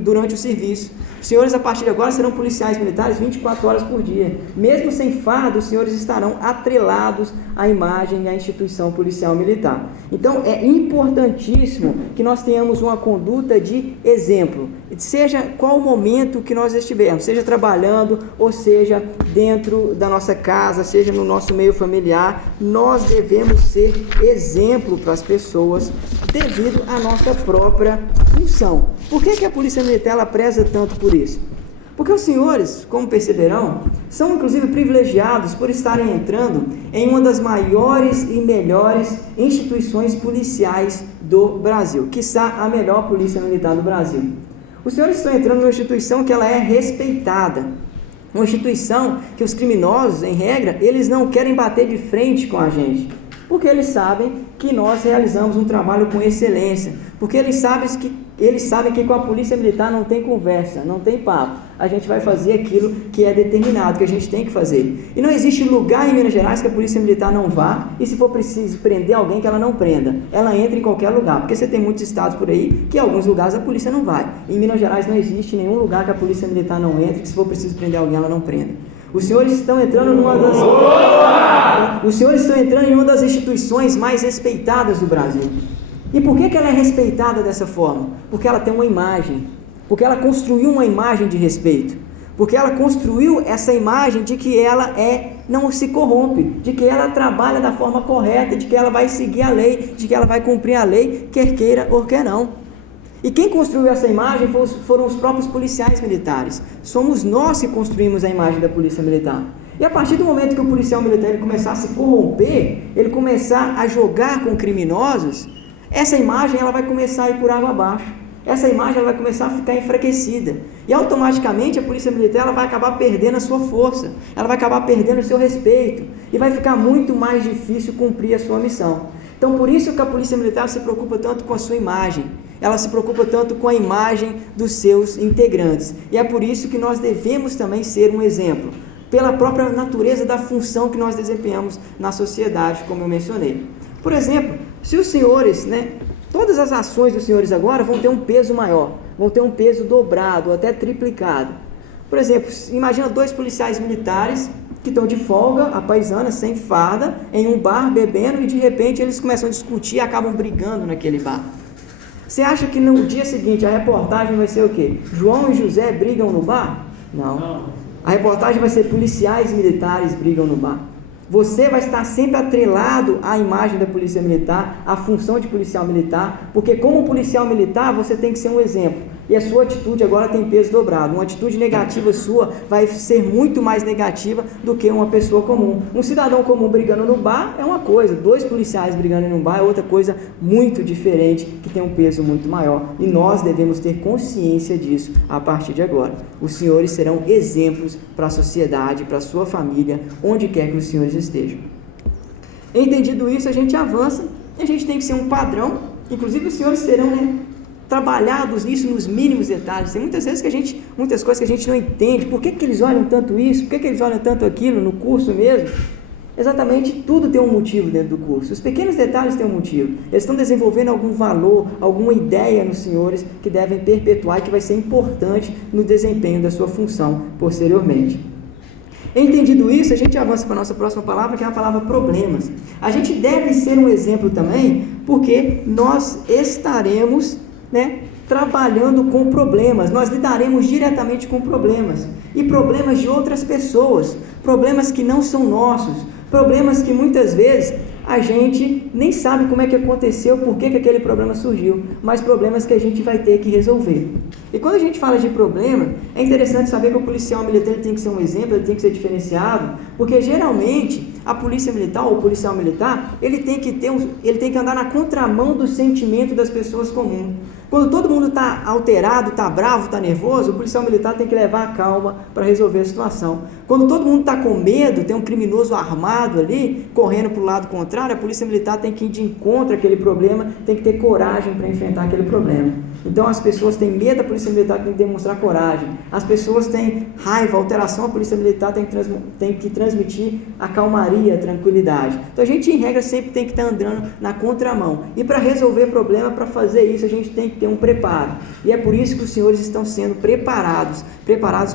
durante o serviço. Os senhores, a partir de agora, serão policiais militares 24 horas por dia. Mesmo sem fardo, os senhores estarão atrelados à imagem e à instituição policial militar. Então, é importantíssimo que nós tenhamos uma conduta de exemplo, seja qual o momento que nós estivermos, seja trabalhando, ou seja dentro da nossa casa, seja no nosso meio familiar, nós devemos ser exemplo para as pessoas devido à nossa própria função. Por que a Polícia Militar ela preza tanto por isso? Porque os senhores, como perceberão, são inclusive privilegiados por estarem entrando em uma das maiores e melhores instituições policiais do Brasil, quiçá a melhor Polícia Militar do Brasil. Os senhores estão entrando numa instituição que ela é respeitada, uma instituição que os criminosos, em regra, eles não querem bater de frente com a gente, porque eles sabem que nós realizamos um trabalho com excelência, porque eles sabem que com a Polícia Militar não tem conversa, não tem papo. A gente vai fazer aquilo que é determinado, que a gente tem que fazer. E não existe lugar em Minas Gerais que a Polícia Militar não vá, e se for preciso prender alguém, que ela não prenda. Ela entra em qualquer lugar, porque você tem muitos estados por aí que em alguns lugares a polícia não vai. Em Minas Gerais não existe nenhum lugar que a Polícia Militar não entre, que se for preciso prender alguém, ela não prenda. Os senhores estão entrando em uma das instituições mais respeitadas do Brasil. E por que ela é respeitada dessa forma? Porque ela tem uma imagem, porque ela construiu uma imagem de respeito, porque ela construiu essa imagem de que ela não se corrompe, de que ela trabalha da forma correta, de que ela vai seguir a lei, de que ela vai cumprir a lei, quer queira ou quer não. E quem construiu essa imagem foram os próprios policiais militares. Somos nós que construímos a imagem da polícia militar. E a partir do momento que o policial militar ele começar a se corromper, ele começar a jogar com criminosos, essa imagem ela vai começar a ir por água abaixo. Essa imagem ela vai começar a ficar enfraquecida. E automaticamente a polícia militar ela vai acabar perdendo a sua força. Ela vai acabar perdendo o seu respeito. E vai ficar muito mais difícil cumprir a sua missão. Então por isso que a polícia militar se preocupa tanto com a sua imagem. Ela se preocupa tanto com a imagem dos seus integrantes. E é por isso que nós devemos também ser um exemplo. Pela própria natureza da função que nós desempenhamos na sociedade, como eu mencionei. Por exemplo, se os senhores, todas as ações dos senhores agora vão ter um peso maior, vão ter um peso dobrado, até triplicado. Por exemplo, imagina 2 policiais militares que estão de folga, a paisana, sem farda, em um bar, bebendo, e de repente eles começam a discutir e acabam brigando naquele bar. Você acha que no dia seguinte a reportagem vai ser o quê? João e José brigam no bar? Não. A reportagem vai ser policiais militares brigam no bar. Você vai estar sempre atrelado à imagem da polícia militar, à função de policial militar, porque como policial militar você tem que ser um exemplo. E a sua atitude agora tem peso dobrado. Uma atitude negativa sua vai ser muito mais negativa do que uma pessoa comum. Um cidadão comum brigando no bar é uma coisa, 2 policiais brigando em um bar é outra coisa muito diferente, que tem um peso muito maior. E nós devemos ter consciência disso a partir de agora. Os senhores serão exemplos para a sociedade, para a sua família, onde quer que os senhores estejam. Entendido isso, a gente avança e a gente tem que ser um padrão. Inclusive os senhores serão, trabalhados nisso nos mínimos detalhes. Tem muitas coisas que a gente não entende. Por que eles olham tanto isso? Por que eles olham tanto aquilo no curso mesmo? Exatamente, tudo tem um motivo dentro do curso. Os pequenos detalhes têm um motivo. Eles estão desenvolvendo algum valor, alguma ideia nos senhores que devem perpetuar e que vai ser importante no desempenho da sua função posteriormente. Entendido isso, a gente avança para a nossa próxima palavra, que é a palavra problemas. A gente deve ser um exemplo também, porque nós estaremos trabalhando com problemas, nós lidaremos diretamente com problemas, e problemas de outras pessoas, problemas que não são nossos, problemas que muitas vezes a gente nem sabe como é que aconteceu, por que aquele problema surgiu, mas problemas que a gente vai ter que resolver. E quando a gente fala de problema, é interessante saber que o policial militar tem que ser um exemplo, ele tem que ser diferenciado, porque geralmente a polícia militar ou o policial militar, ele tem que andar na contramão do sentimento das pessoas comuns. Quando todo mundo está alterado, está bravo, está nervoso, o policial militar tem que levar a calma para resolver a situação. Quando todo mundo está com medo, tem um criminoso armado ali, correndo para o lado contrário, a polícia militar tem que ir de encontro àquele problema, tem que ter coragem para enfrentar aquele problema. Então as pessoas têm medo da polícia militar, tem que demonstrar coragem. As pessoas têm raiva, alteração, a polícia militar tem que transmitir a calmaria, a tranquilidade. Então a gente, em regra, sempre tem que estar andando na contramão. E para resolver problema, para fazer isso, a gente tem que ter um preparo. E é por isso que os senhores estão sendo preparados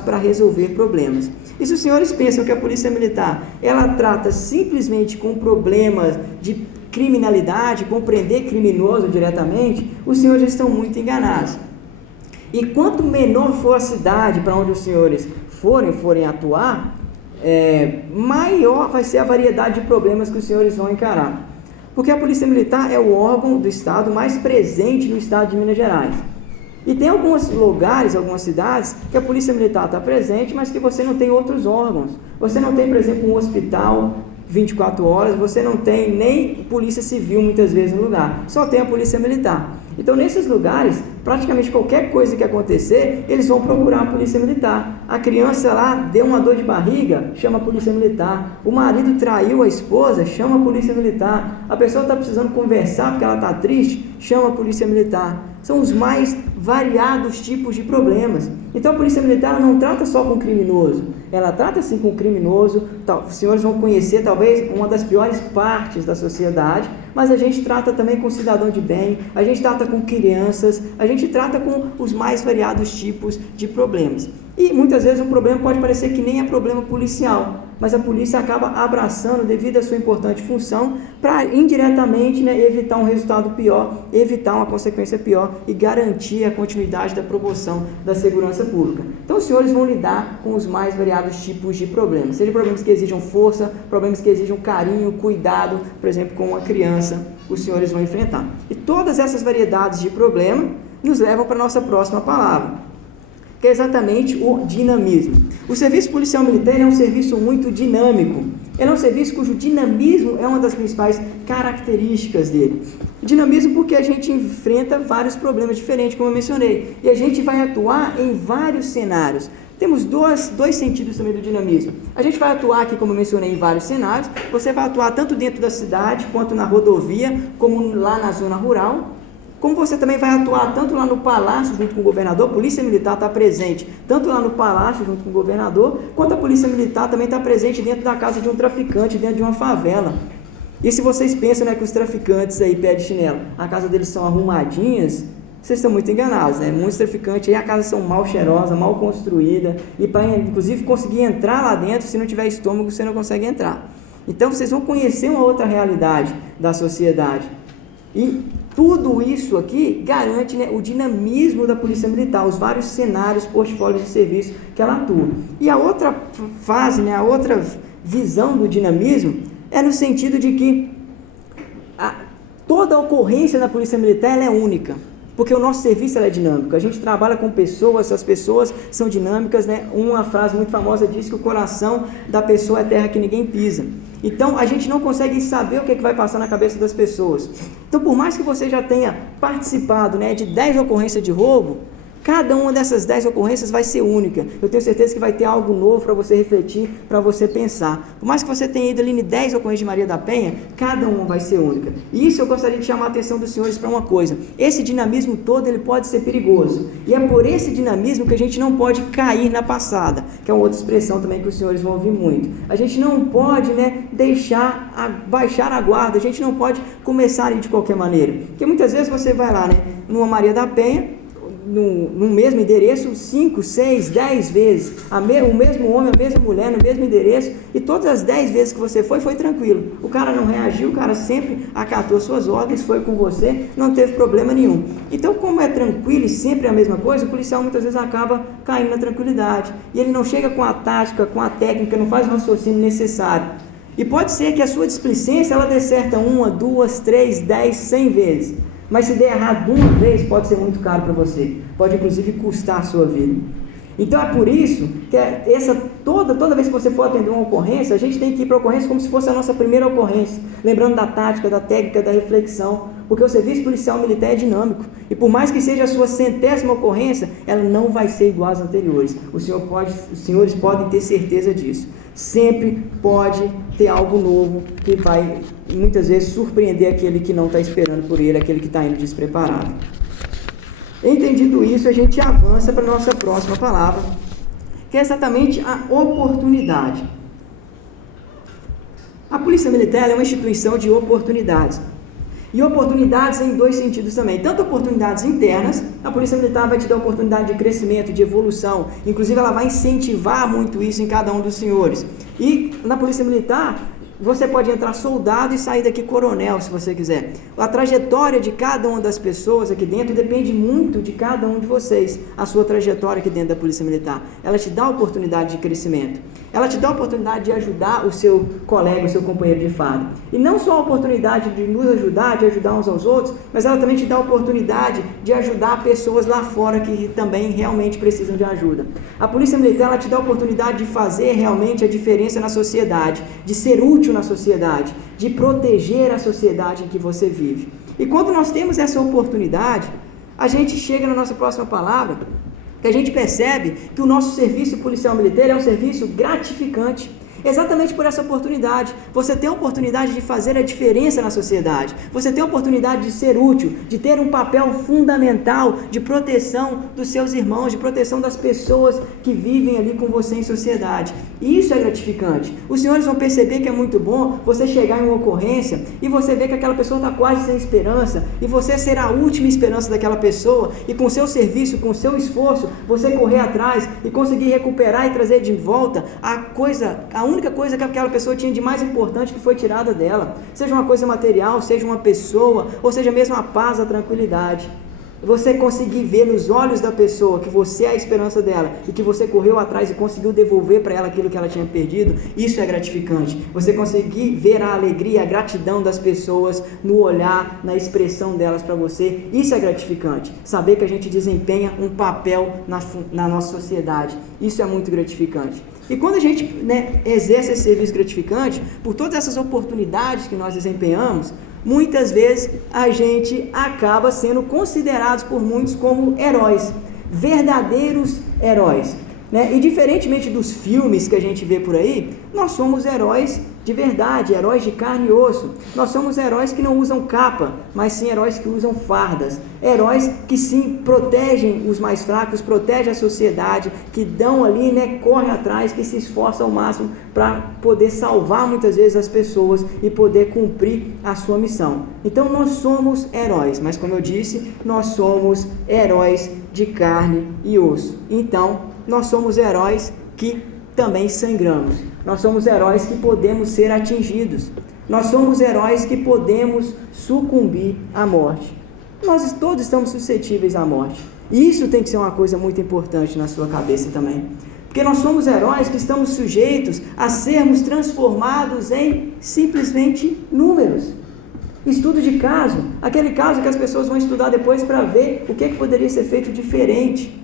para resolver problemas. E se os senhores pensam que a polícia militar, ela trata simplesmente com problemas de criminalidade, com prender criminoso diretamente, os senhores estão muito enganados. E quanto menor for a cidade para onde os senhores forem atuar, maior vai ser a variedade de problemas que os senhores vão encarar. Porque a Polícia Militar é o órgão do Estado mais presente no Estado de Minas Gerais. E tem alguns lugares, algumas cidades, que a Polícia Militar está presente, mas que você não tem outros órgãos. Você não tem, por exemplo, um hospital 24 horas, você não tem nem polícia civil muitas vezes no lugar, só tem a polícia militar. Então nesses lugares, praticamente qualquer coisa que acontecer, eles vão procurar a polícia militar. A criança lá deu uma dor de barriga, chama a polícia militar. O marido traiu a esposa, chama a polícia militar. A pessoa está precisando conversar porque ela está triste, chama a polícia militar. São os mais variados tipos de problemas. Então a polícia militar não trata só com criminoso, ela trata sim com o criminoso. Os senhores vão conhecer talvez uma das piores partes da sociedade, mas a gente trata também com cidadão de bem, a gente trata com crianças, a gente trata com os mais variados tipos de problemas. E muitas vezes um problema pode parecer que nem é problema policial, mas a polícia acaba abraçando devido à sua importante função para indiretamente evitar um resultado pior, evitar uma consequência pior e garantir a continuidade da promoção da segurança pública. Então os senhores vão lidar com os mais variados tipos de problemas, seja problemas que exijam força, problemas que exijam carinho, cuidado, por exemplo, com uma criança, os senhores vão enfrentar. E todas essas variedades de problema nos levam para a nossa próxima palavra, que é exatamente o dinamismo. O serviço policial militar é um serviço muito dinâmico. Ele é um serviço cujo dinamismo é uma das principais características dele. Dinamismo porque a gente enfrenta vários problemas diferentes, como eu mencionei, e a gente vai atuar em vários cenários. Temos dois sentidos também do dinamismo. A gente vai atuar aqui, como eu mencionei, em vários cenários. Você vai atuar tanto dentro da cidade, quanto na rodovia, como lá na zona rural. Como você também vai atuar tanto lá no palácio junto com o governador, a polícia militar está presente tanto lá no palácio junto com o governador, quanto a polícia militar também está presente dentro da casa de um traficante, dentro de uma favela. E se vocês pensam que os traficantes aí, pé de chinelo, a casa deles são arrumadinhas, vocês estão muito enganados, Muitos traficantes aí, a casa são mal cheirosa, mal construída, e para inclusive conseguir entrar lá dentro, se não tiver estômago, você não consegue entrar. Então vocês vão conhecer uma outra realidade da sociedade. E Tudo isso aqui garante, né, o dinamismo da Polícia Militar, os vários cenários, portfólios de serviço que ela atua. E a outra fase, né, a outra visão do dinamismo é no sentido de que toda ocorrência da Polícia Militar ela é única, porque o nosso serviço é dinâmico. A gente trabalha com pessoas, as pessoas são dinâmicas, né? Uma frase muito famosa diz que o coração da pessoa é terra que ninguém pisa. Então, a gente não consegue saber o que vai passar na cabeça das pessoas. Então, por mais que você já tenha participado, né, de 10 ocorrências de roubo, cada uma dessas 10 ocorrências vai ser única. Eu tenho certeza que vai ter algo novo para você refletir, para você pensar. Por mais que você tenha ido ali em 10 ocorrências de Maria da Penha, cada uma vai ser única. E isso eu gostaria de chamar a atenção dos senhores para uma coisa. Esse dinamismo todo, ele pode ser perigoso. E é por esse dinamismo que a gente não pode cair na passada, que é uma outra expressão também que os senhores vão ouvir muito. A gente não pode, né, baixar a guarda, a gente não pode começar ali de qualquer maneira. Porque muitas vezes você vai lá, né, numa Maria da Penha, no mesmo endereço 5, 6, 10 vezes, o mesmo homem, a mesma mulher, no mesmo endereço, e todas as 10 vezes que você foi tranquilo, o cara não reagiu, o cara sempre acatou suas ordens, foi com você, não teve problema nenhum. Então, como é tranquilo e sempre é a mesma coisa, o policial muitas vezes acaba caindo na tranquilidade, e ele não chega com a tática, com a técnica, não faz o raciocínio necessário. E pode ser que a sua displicência, ela dê certa 1, 2, 3, 10, 100 vezes, mas se der errado uma vez, pode ser muito caro para você, pode inclusive custar a sua vida. Então é por isso que toda vez que você for atender uma ocorrência, a gente tem que ir para a ocorrência como se fosse a nossa primeira ocorrência, lembrando da tática, da técnica, da reflexão, porque o serviço policial militar é dinâmico, e por mais que seja a sua 100ª ocorrência, ela não vai ser igual às anteriores. Os senhores podem ter certeza disso. Sempre pode ter algo novo que vai muitas vezes surpreender aquele que não está esperando por ele, aquele que está indo despreparado. Entendido isso, a gente avança para a nossa próxima palavra, que é exatamente a oportunidade. A Polícia Militar é uma instituição de oportunidades. E oportunidades em dois sentidos também, tanto oportunidades internas, a Polícia Militar vai te dar oportunidade de crescimento, de evolução, inclusive ela vai incentivar muito isso em cada um dos senhores. E na Polícia Militar, você pode entrar soldado e sair daqui coronel, se você quiser. A trajetória de cada uma das pessoas aqui dentro depende muito de cada um de vocês, a sua trajetória aqui dentro da Polícia Militar. Ela te dá oportunidade de crescimento. Ela te dá a oportunidade de ajudar o seu colega, o seu companheiro de farda. E não só a oportunidade de nos ajudar, de ajudar uns aos outros, mas ela também te dá a oportunidade de ajudar pessoas lá fora que também realmente precisam de ajuda. A Polícia Militar, ela te dá a oportunidade de fazer realmente a diferença na sociedade, de ser útil na sociedade, de proteger a sociedade em que você vive. E quando nós temos essa oportunidade, a gente chega na nossa próxima palavra, que a gente percebe que o nosso serviço policial militar é um serviço gratificante. Exatamente por essa oportunidade. Você tem a oportunidade de fazer a diferença na sociedade. Você tem a oportunidade de ser útil, de ter um papel fundamental de proteção dos seus irmãos, de proteção das pessoas que vivem ali com você em sociedade. E isso é gratificante. Os senhores vão perceber que é muito bom você chegar em uma ocorrência e você ver que aquela pessoa está quase sem esperança e você ser a última esperança daquela pessoa e com o seu serviço, com o seu esforço, você correr atrás e conseguir recuperar e trazer de volta a única coisa que aquela pessoa tinha de mais importante que foi tirada dela, seja uma coisa material, seja uma pessoa, ou seja mesmo a paz, a tranquilidade. Você conseguir ver nos olhos da pessoa que você é a esperança dela e que você correu atrás e conseguiu devolver para ela aquilo que ela tinha perdido, isso é gratificante. Você conseguir ver a alegria, a gratidão das pessoas no olhar, na expressão delas para você, isso é gratificante. Saber que a gente desempenha um papel na nossa sociedade, isso é muito gratificante. E quando a gente exerce esse serviço gratificante, por todas essas oportunidades que nós desempenhamos, muitas vezes a gente acaba sendo considerados por muitos como heróis, verdadeiros heróis, né? E diferentemente dos filmes que a gente vê por aí, nós somos heróis de verdade, heróis de carne e osso. Nós somos heróis que não usam capa, mas sim heróis que usam fardas. Heróis que sim protegem os mais fracos, protegem a sociedade, que dão ali, correm atrás, que se esforçam ao máximo para poder salvar muitas vezes as pessoas e poder cumprir a sua missão. Então nós somos heróis, mas como eu disse, nós somos heróis de carne e osso. Então nós somos heróis que também sangramos. Nós somos heróis que podemos ser atingidos. Nós somos heróis que podemos sucumbir à morte. Nós todos estamos suscetíveis à morte. E isso tem que ser uma coisa muito importante na sua cabeça também. Porque nós somos heróis que estamos sujeitos a sermos transformados em simplesmente números. Estudo de caso, aquele caso que as pessoas vão estudar depois para ver o que poderia ser feito diferente.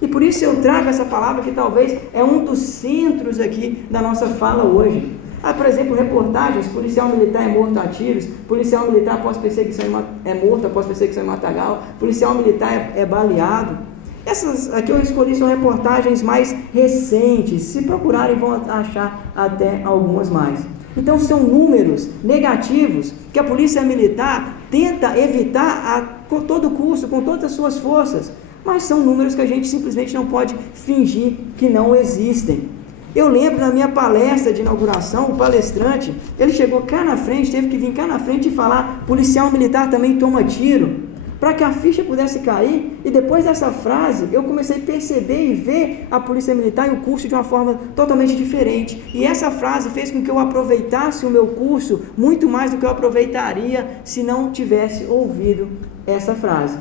E por isso eu trago essa palavra que talvez é um dos centros aqui da nossa fala hoje. Por exemplo, reportagens, policial militar é morto a tiros, policial militar após perseguição é morto após perseguição em Matagal, policial militar é baleado. Essas aqui eu escolhi são reportagens mais recentes, se procurarem vão achar até algumas mais. Então são números negativos que a polícia militar tenta evitar com todo custo, com todas as suas forças, mas são números que a gente simplesmente não pode fingir que não existem. Eu lembro na minha palestra de inauguração, o palestrante, ele chegou cá na frente, teve que vir cá na frente e falar, policial militar também toma tiro, para que a ficha pudesse cair, e depois dessa frase, eu comecei a perceber e ver a polícia militar e o curso de uma forma totalmente diferente, e essa frase fez com que eu aproveitasse o meu curso muito mais do que eu aproveitaria se não tivesse ouvido essa frase.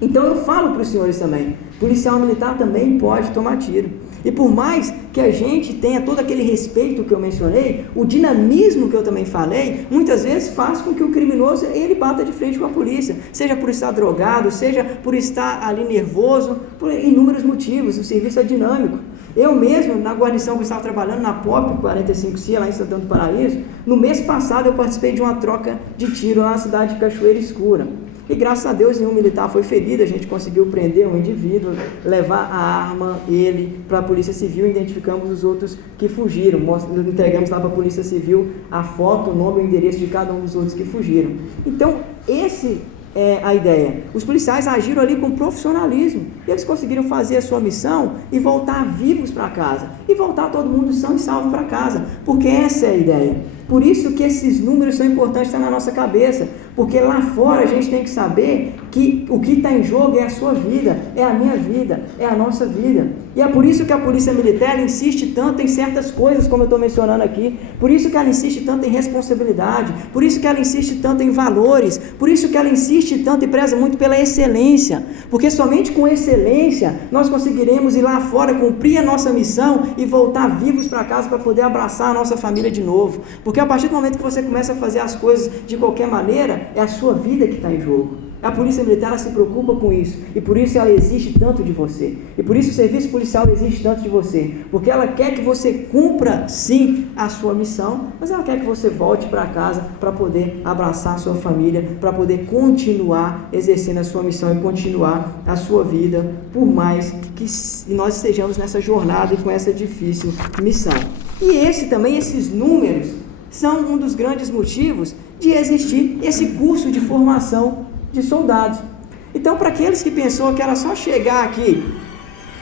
Então eu falo para os senhores também, policial militar também pode tomar tiro. E por mais que a gente tenha todo aquele respeito que eu mencionei, o dinamismo que eu também falei, muitas vezes faz com que o criminoso ele bata de frente com a polícia, seja por estar drogado, seja por estar ali nervoso, por inúmeros motivos, o serviço é dinâmico. Eu mesmo, na guarnição que eu estava trabalhando, na POP 45C, lá em Santana do Paraíso, no mês passado eu participei de uma troca de tiro lá na cidade de Cachoeira Escura. E graças a Deus nenhum militar foi ferido, a gente conseguiu prender um indivíduo, levar a arma, ele, para a Polícia Civil, identificamos os outros que fugiram, entregamos lá para a Polícia Civil a foto, o nome e o endereço de cada um dos outros que fugiram. Então, esse é a ideia. Os policiais agiram ali com profissionalismo, eles conseguiram fazer a sua missão e voltar vivos para casa, e voltar todo mundo são e salvo para casa, porque essa é a ideia. Por isso que esses números são importantes estar na nossa cabeça, porque lá fora a gente tem que saber que o que está em jogo é a sua vida, é a minha vida, é a nossa vida. E é por isso que a polícia militar insiste tanto em certas coisas, como eu estou mencionando aqui, por isso que ela insiste tanto em responsabilidade, por isso que ela insiste tanto em valores, por isso que ela insiste tanto e preza muito pela excelência, porque somente com excelência nós conseguiremos ir lá fora, cumprir a nossa missão e voltar vivos para casa para poder abraçar a nossa família de novo, porque a partir do momento que você começa a fazer as coisas de qualquer maneira, é a sua vida que está em jogo. A polícia militar ela se preocupa com isso, e por isso ela exige tanto de você, e por isso o serviço policial exige tanto de você, porque ela quer que você cumpra sim a sua missão, mas ela quer que você volte para casa para poder abraçar a sua família, para poder continuar exercendo a sua missão e continuar a sua vida, por mais que nós estejamos nessa jornada e com essa difícil missão. E esses números são um dos grandes motivos de existir esse curso de formação de soldados. Então, para aqueles que pensou que era só chegar aqui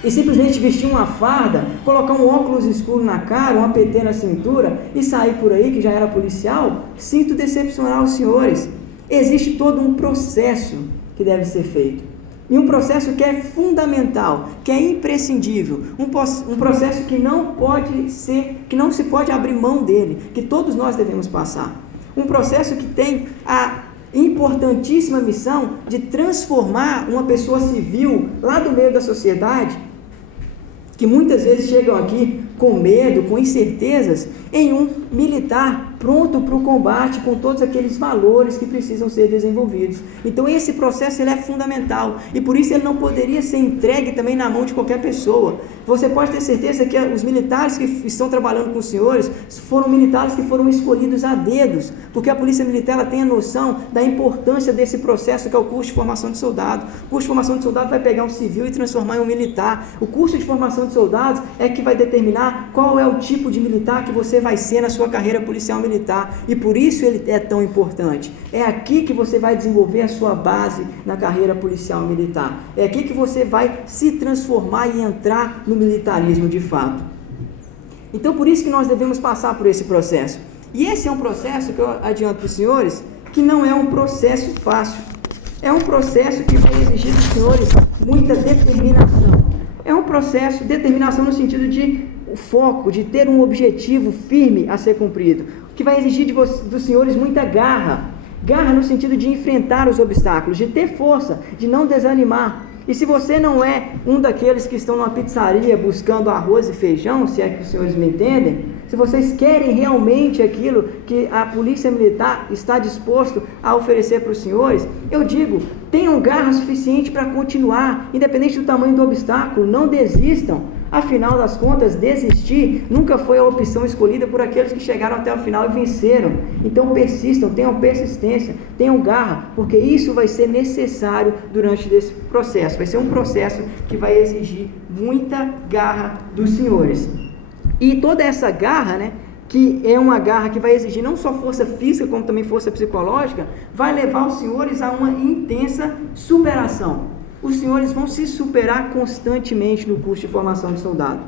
e simplesmente vestir uma farda, colocar um óculos escuro na cara, um APT na cintura e sair por aí, que já era policial, sinto decepcionar os senhores. Existe todo um processo que deve ser feito. E um processo que é fundamental, que é imprescindível, um processo que não se pode abrir mão dele, que todos nós devemos passar. Um processo que tem a importantíssima missão de transformar uma pessoa civil lá do meio da sociedade, que muitas vezes chegam aqui com medo, com incertezas, em um militar pronto para o combate, com todos aqueles valores que precisam ser desenvolvidos. Então esse processo ele é fundamental, e por isso ele não poderia ser entregue também na mão de qualquer pessoa. Você pode ter certeza que os militares que estão trabalhando com os senhores foram militares que foram escolhidos a dedos, porque a polícia militar ela tem a noção da importância desse processo que é o curso de formação de soldado. O curso de formação de soldado vai pegar um civil e transformar em um militar. O curso de formação de soldados é que vai determinar qual é o tipo de militar que você vai ser na sua carreira policial militar, e por isso ele é tão importante. É aqui que você vai desenvolver a sua base na carreira policial militar. É aqui que você vai se transformar e entrar no militarismo de fato. Então por isso que nós devemos passar por esse processo. E esse é um processo que eu adianto para os senhores, que não é um processo fácil. É um processo que vai exigir dos senhores muita determinação. É um processo, determinação no sentido de foco, de ter um objetivo firme a ser cumprido, que vai exigir dos senhores muita garra. Garra no sentido de enfrentar os obstáculos, de ter força, de não desanimar. E se você não é um daqueles que estão numa pizzaria buscando arroz e feijão, se é que os senhores me entendem, se vocês querem realmente aquilo que a polícia militar está disposto a oferecer para os senhores, eu digo, tenham garra suficiente para continuar, independente do tamanho do obstáculo, não desistam. Afinal das contas, desistir nunca foi a opção escolhida por aqueles que chegaram até o final e venceram. Então persistam, tenham persistência, tenham garra, porque isso vai ser necessário durante esse processo. Vai ser um processo que vai exigir muita garra dos senhores. E toda essa garra, né, que é uma garra que vai exigir não só força física, como também força psicológica, vai levar os senhores a uma intensa superação. Os senhores vão se superar constantemente no curso de formação de soldado.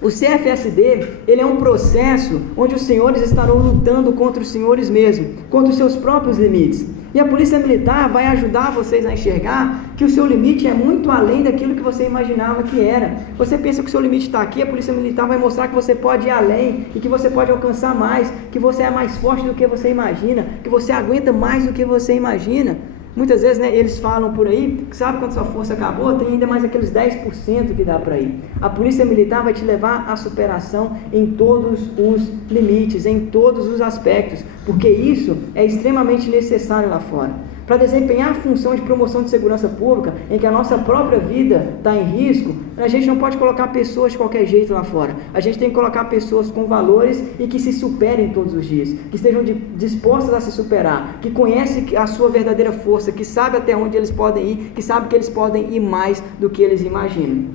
O CFSD, ele é um processo onde os senhores estarão lutando contra os senhores mesmos, contra os seus próprios limites. E a Polícia Militar vai ajudar vocês a enxergar que o seu limite é muito além daquilo que você imaginava que era. Você pensa que o seu limite está aqui, a Polícia Militar vai mostrar que você pode ir além e que você pode alcançar mais, que você é mais forte do que você imagina, que você aguenta mais do que você imagina. Muitas vezes, né, eles falam por aí, que sabe quando sua força acabou, tem ainda mais aqueles 10% que dá para ir. A Polícia Militar vai te levar à superação em todos os limites, em todos os aspectos, porque isso é extremamente necessário lá fora. Para desempenhar a função de promoção de segurança pública, em que a nossa própria vida está em risco, a gente não pode colocar pessoas de qualquer jeito lá fora. A gente tem que colocar pessoas com valores e que se superem todos os dias, que estejam dispostas a se superar, que conhecem a sua verdadeira força, que sabem até onde eles podem ir, que sabem que eles podem ir mais do que eles imaginam.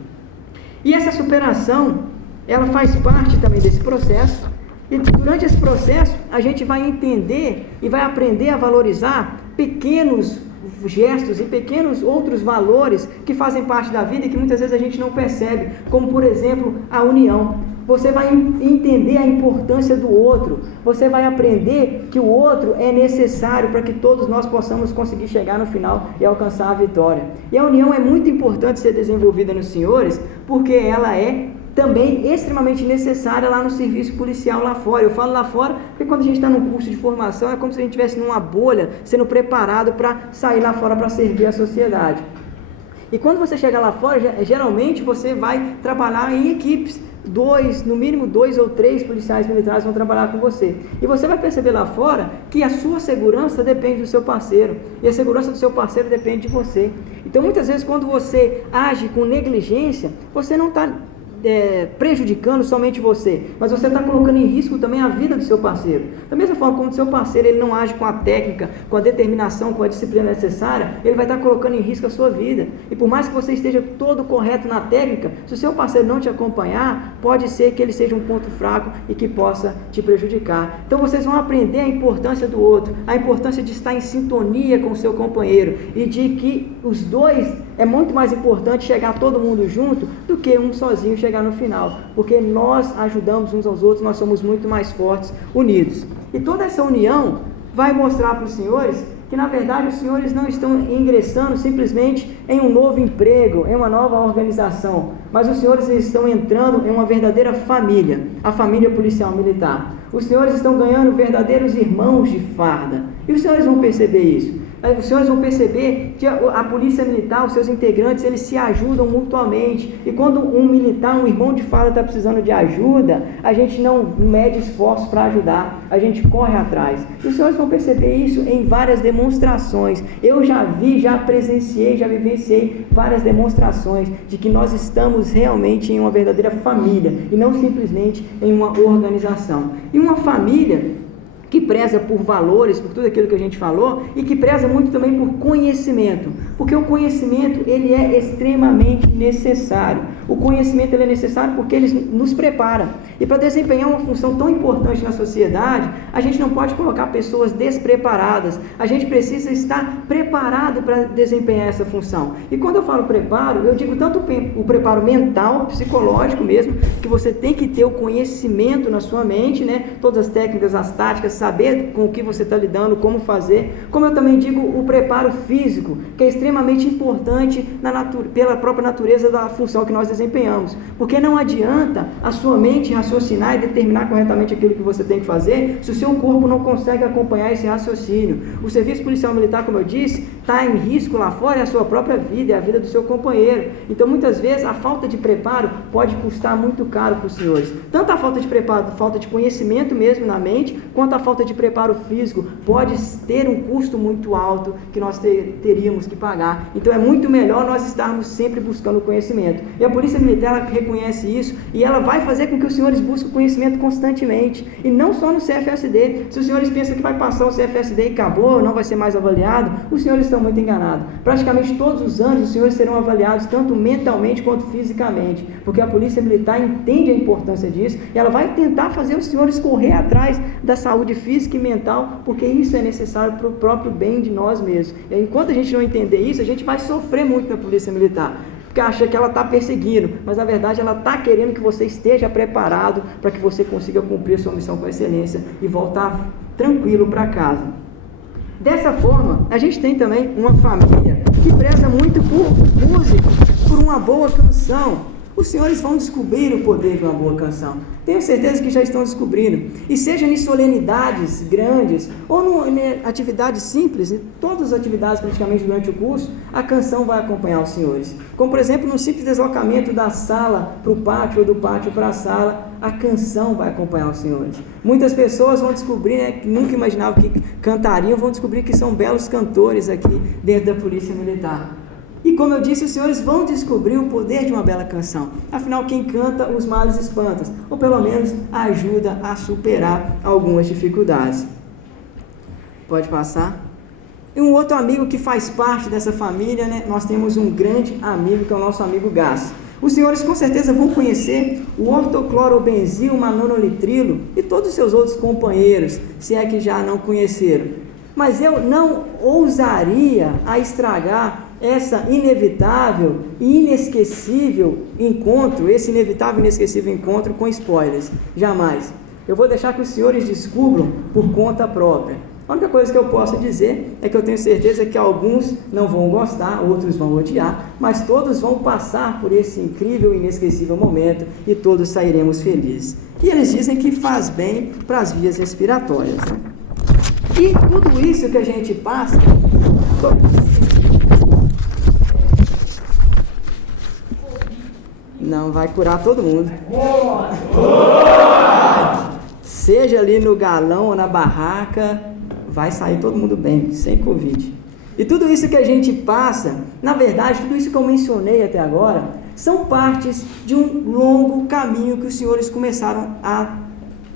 E essa superação, ela faz parte também desse processo, e durante esse processo a gente vai entender e vai aprender a valorizar pequenos gestos e pequenos outros valores que fazem parte da vida e que muitas vezes a gente não percebe, como por exemplo a união. Você vai entender a importância do outro, você vai aprender que o outro é necessário para que todos nós possamos conseguir chegar no final e alcançar a vitória. E a união é muito importante ser desenvolvida nos senhores, porque ela é também extremamente necessária lá no serviço policial lá fora. Eu falo lá fora porque quando a gente está num curso de formação é como se a gente estivesse numa bolha, sendo preparado para sair lá fora para servir a sociedade. E quando você chegar lá fora, geralmente você vai trabalhar em equipes. No mínimo 2 ou 3 policiais militares vão trabalhar com você. E você vai perceber lá fora que a sua segurança depende do seu parceiro. E a segurança do seu parceiro depende de você. Então muitas vezes quando você age com negligência, você não está prejudicando somente você, mas você está colocando em risco também a vida do seu parceiro. Da mesma forma como o seu parceiro ele não age com a técnica, com a determinação, com a disciplina necessária, ele vai estar colocando em risco a sua vida. E por mais que você esteja todo correto na técnica, se o seu parceiro não te acompanhar, pode ser que ele seja um ponto fraco e que possa te prejudicar. Então vocês vão aprender a importância do outro, a importância de estar em sintonia com o seu companheiro e de que os dois é muito mais importante chegar todo mundo junto do que um sozinho chegar no final, porque nós ajudamos uns aos outros, nós somos muito mais fortes unidos. E toda essa união vai mostrar para os senhores que na verdade os senhores não estão ingressando simplesmente em um novo emprego, em uma nova organização, mas os senhores estão entrando em uma verdadeira família, a família policial militar. Os senhores estão ganhando verdadeiros irmãos de farda, e os senhores vão perceber isso. Os senhores vão perceber que a polícia militar, os seus integrantes, eles se ajudam mutuamente. E quando um militar, um irmão de farda está precisando de ajuda, a gente não mede esforços para ajudar, a gente corre atrás. E os senhores vão perceber isso em várias demonstrações. Eu já vi, já presenciei, já vivenciei várias demonstrações de que nós estamos realmente em uma verdadeira família e não simplesmente em uma organização. E uma família que preza por valores, por tudo aquilo que a gente falou, e que preza muito também por conhecimento, porque o conhecimento ele é extremamente necessário. O conhecimento ele é necessário porque ele nos prepara, e para desempenhar uma função tão importante na sociedade, a gente não pode colocar pessoas despreparadas, a gente precisa estar preparado para desempenhar essa função. E quando eu falo preparo, eu digo tanto o preparo mental, psicológico mesmo, que você tem que ter o conhecimento na sua mente, né? Todas as técnicas, as táticas, saber com o que você está lidando, como fazer, como eu também digo, o preparo físico, que é extremamente importante pela própria natureza da função que nós desempenhamos, porque não adianta a sua mente raciocinar e determinar corretamente aquilo que você tem que fazer, se o seu corpo não consegue acompanhar esse raciocínio. O serviço policial militar, como eu disse, está em risco lá fora, é a sua própria vida, é a vida do seu companheiro. Então, muitas vezes, a falta de preparo pode custar muito caro para os senhores. Tanto a falta de preparo, falta de conhecimento mesmo na mente, quanto a falta de preparo físico pode ter um custo muito alto que nós teríamos que pagar. Então, é muito melhor nós estarmos sempre buscando o conhecimento. E a Polícia Militar, ela reconhece isso e ela vai fazer com que os senhores busquem o conhecimento constantemente. E não só no CFSD. Se os senhores pensam que vai passar o CFSD e acabou, não vai ser mais avaliado, os senhores estão muito enganados. Praticamente todos os anos os senhores serão avaliados tanto mentalmente quanto fisicamente, porque a Polícia Militar entende a importância disso e ela vai tentar fazer os senhores correr atrás da saúde física e mental, porque isso é necessário para o próprio bem de nós mesmos. E enquanto a gente não entender isso, a gente vai sofrer muito na Polícia Militar, porque acha que ela está perseguindo, mas na verdade ela está querendo que você esteja preparado para que você consiga cumprir a sua missão com excelência e voltar tranquilo para casa. Dessa forma, a gente tem também uma família que preza muito por música, por uma boa canção. Os senhores vão descobrir o poder de uma boa canção. Tenho certeza que já estão descobrindo. E seja em solenidades grandes ou em atividades simples, em todas as atividades praticamente durante o curso, a canção vai acompanhar os senhores. Como, por exemplo, no simples deslocamento da sala para o pátio ou do pátio para a sala, a canção vai acompanhar os senhores. Muitas pessoas vão descobrir, que nunca imaginavam que cantariam, vão descobrir que são belos cantores aqui dentro da Polícia Militar. E como eu disse, os senhores vão descobrir o poder de uma bela canção. Afinal, quem canta, os males espanta, ou pelo menos ajuda a superar algumas dificuldades. Pode passar. E um outro amigo que faz parte dessa família, né? Nós temos um grande amigo que é o nosso amigo gás. Os senhores com certeza vão conhecer o ortoclorobenzil manonilitrilo e todos os seus outros companheiros, se é que já não conheceram. Mas eu não ousaria a estragar essa inevitável e inesquecível encontro, esse inevitável e inesquecível encontro com spoilers. Jamais. Eu vou deixar que os senhores descubram por conta própria. A única coisa que eu posso dizer é que eu tenho certeza que alguns não vão gostar, outros vão odiar, mas todos vão passar por esse incrível e inesquecível momento e todos sairemos felizes. E eles dizem que faz bem para as vias respiratórias, né? E tudo isso que a gente passa... Não vai curar todo mundo. Seja ali no galão ou na barraca, vai sair todo mundo bem, sem Covid. E tudo isso que a gente passa, na verdade, tudo isso que eu mencionei até agora, são partes de um longo caminho que os senhores começaram a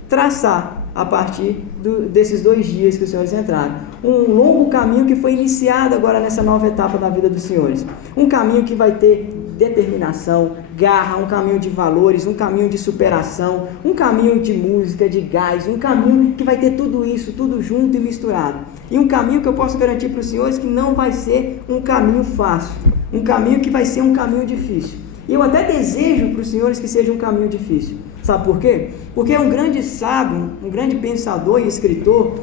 traçar a partir desses 2 dias que os senhores entraram. Um longo caminho que foi iniciado agora nessa nova etapa da vida dos senhores. Um caminho que vai ter determinação, garra, um caminho de valores, um caminho de superação, um caminho de música, de gás, um caminho que vai ter tudo isso, tudo junto e misturado. E um caminho que eu posso garantir para os senhores que não vai ser um caminho fácil, um caminho que vai ser um caminho difícil. E eu até desejo para os senhores que seja um caminho difícil. Sabe por quê? Porque é um grande sábio, um grande pensador e escritor,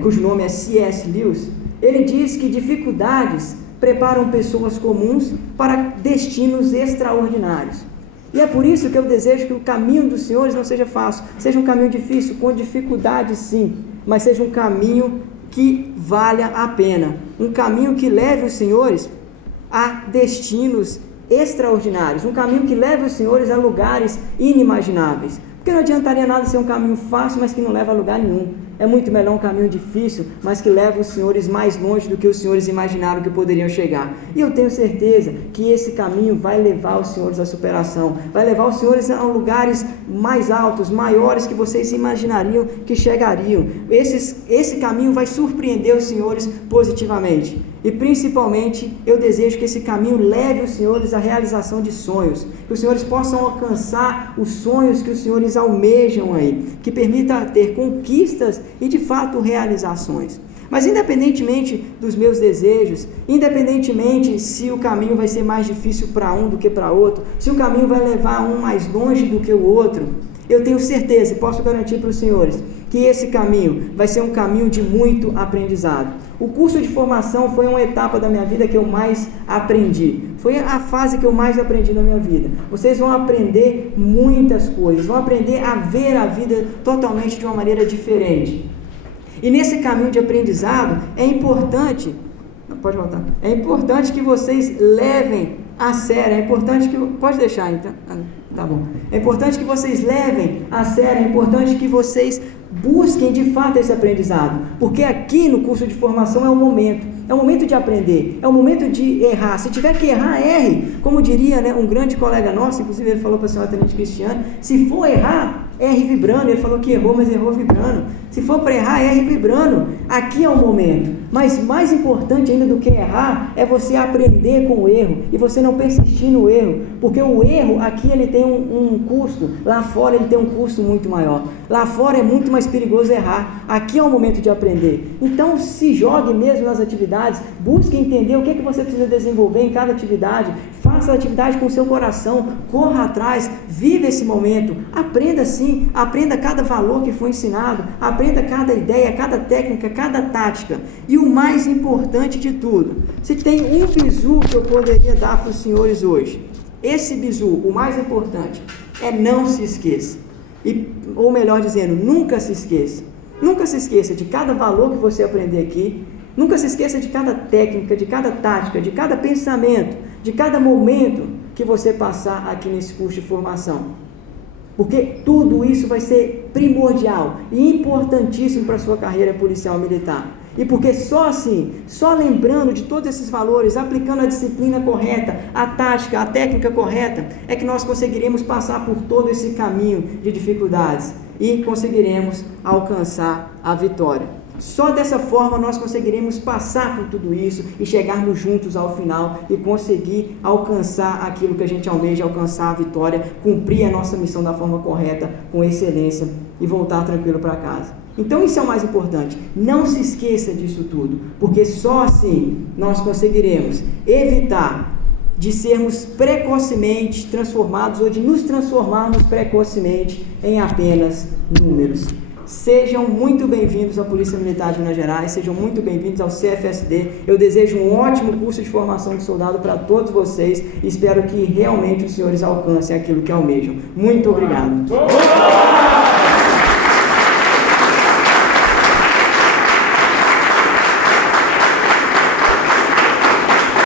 cujo nome é C.S. Lewis, ele diz que dificuldades preparam pessoas comuns para destinos extraordinários. E é por isso que eu desejo que o caminho dos senhores não seja fácil, seja um caminho difícil, com dificuldades sim, mas seja um caminho que valha a pena, um caminho que leve os senhores a destinos extraordinários, um caminho que leve os senhores a lugares inimagináveis. Porque não adiantaria nada ser um caminho fácil, mas que não leva a lugar nenhum. É muito melhor um caminho difícil, mas que leva os senhores mais longe do que os senhores imaginaram que poderiam chegar. E eu tenho certeza que esse caminho vai levar os senhores à superação, vai levar os senhores a lugares mais altos, maiores que vocês imaginariam que chegariam. Esse caminho vai surpreender os senhores positivamente. E principalmente eu desejo que esse caminho leve os senhores à realização de sonhos, que os senhores possam alcançar os sonhos que os senhores almejam aí, que permita ter conquistas e de fato realizações. Mas independentemente dos meus desejos, independentemente se o caminho vai ser mais difícil para um do que para outro, se o caminho vai levar um mais longe do que o outro, eu tenho certeza e posso garantir para os senhores que esse caminho vai ser um caminho de muito aprendizado. O curso de formação foi uma etapa da minha vida que eu mais aprendi. Foi a fase que eu mais aprendi na minha vida. Vocês vão aprender muitas coisas, vão aprender a ver a vida totalmente de uma maneira diferente. E nesse caminho de aprendizado, é importante que vocês levem a sério, é importante que... Pode deixar, então. Tá bom. É importante que vocês levem a sério, é importante que vocês busquem de fato esse aprendizado, porque aqui no curso de formação é o momento de aprender, é o momento de errar. Se tiver que errar, erre. Como diria, né, um grande colega nosso, inclusive ele falou para a senhora Tenente Cristiane, se for errar, erre vibrando. Ele falou que errou, mas errou vibrando. Se for para errar, erre vibrando. Aqui é o momento. Mas mais importante ainda do que errar é você aprender com o erro e você não persistir no erro, porque o erro aqui ele tem um custo, lá fora ele tem um custo muito maior. Lá fora é muito mais perigoso errar. Aqui é o momento de aprender. Então se jogue mesmo nas atividades, busque entender o que você precisa desenvolver em cada atividade, faça a atividade com o seu coração, corra atrás, viva esse momento, aprenda sim, aprenda cada valor que foi ensinado, aprenda cada ideia, cada técnica, cada tática. E o mais importante de tudo, se tem um bizu que eu poderia dar para os senhores hoje, esse bizu, o mais importante, é não se esqueça. Ou melhor dizendo, nunca se esqueça. Nunca se esqueça de cada valor que você aprender aqui, nunca se esqueça de cada técnica, de cada tática, de cada pensamento, de cada momento que você passar aqui nesse curso de formação. Porque tudo isso vai ser primordial e importantíssimo para a sua carreira policial militar. E porque só assim, só lembrando de todos esses valores, aplicando a disciplina correta, a tática, a técnica correta, é que nós conseguiremos passar por todo esse caminho de dificuldades e conseguiremos alcançar a vitória. Só dessa forma nós conseguiremos passar por tudo isso e chegarmos juntos ao final e conseguir alcançar aquilo que a gente almeja, alcançar a vitória, cumprir a nossa missão da forma correta, com excelência e voltar tranquilo para casa. Então isso é o mais importante, não se esqueça disso tudo, porque só assim nós conseguiremos evitar de sermos precocemente transformados ou de nos transformarmos precocemente em apenas números. Sejam muito bem-vindos à Polícia Militar de Minas Gerais, sejam muito bem-vindos ao CFSD. Eu desejo um ótimo curso de formação de soldado para todos vocês e espero que realmente os senhores alcancem aquilo que almejam. Muito obrigado.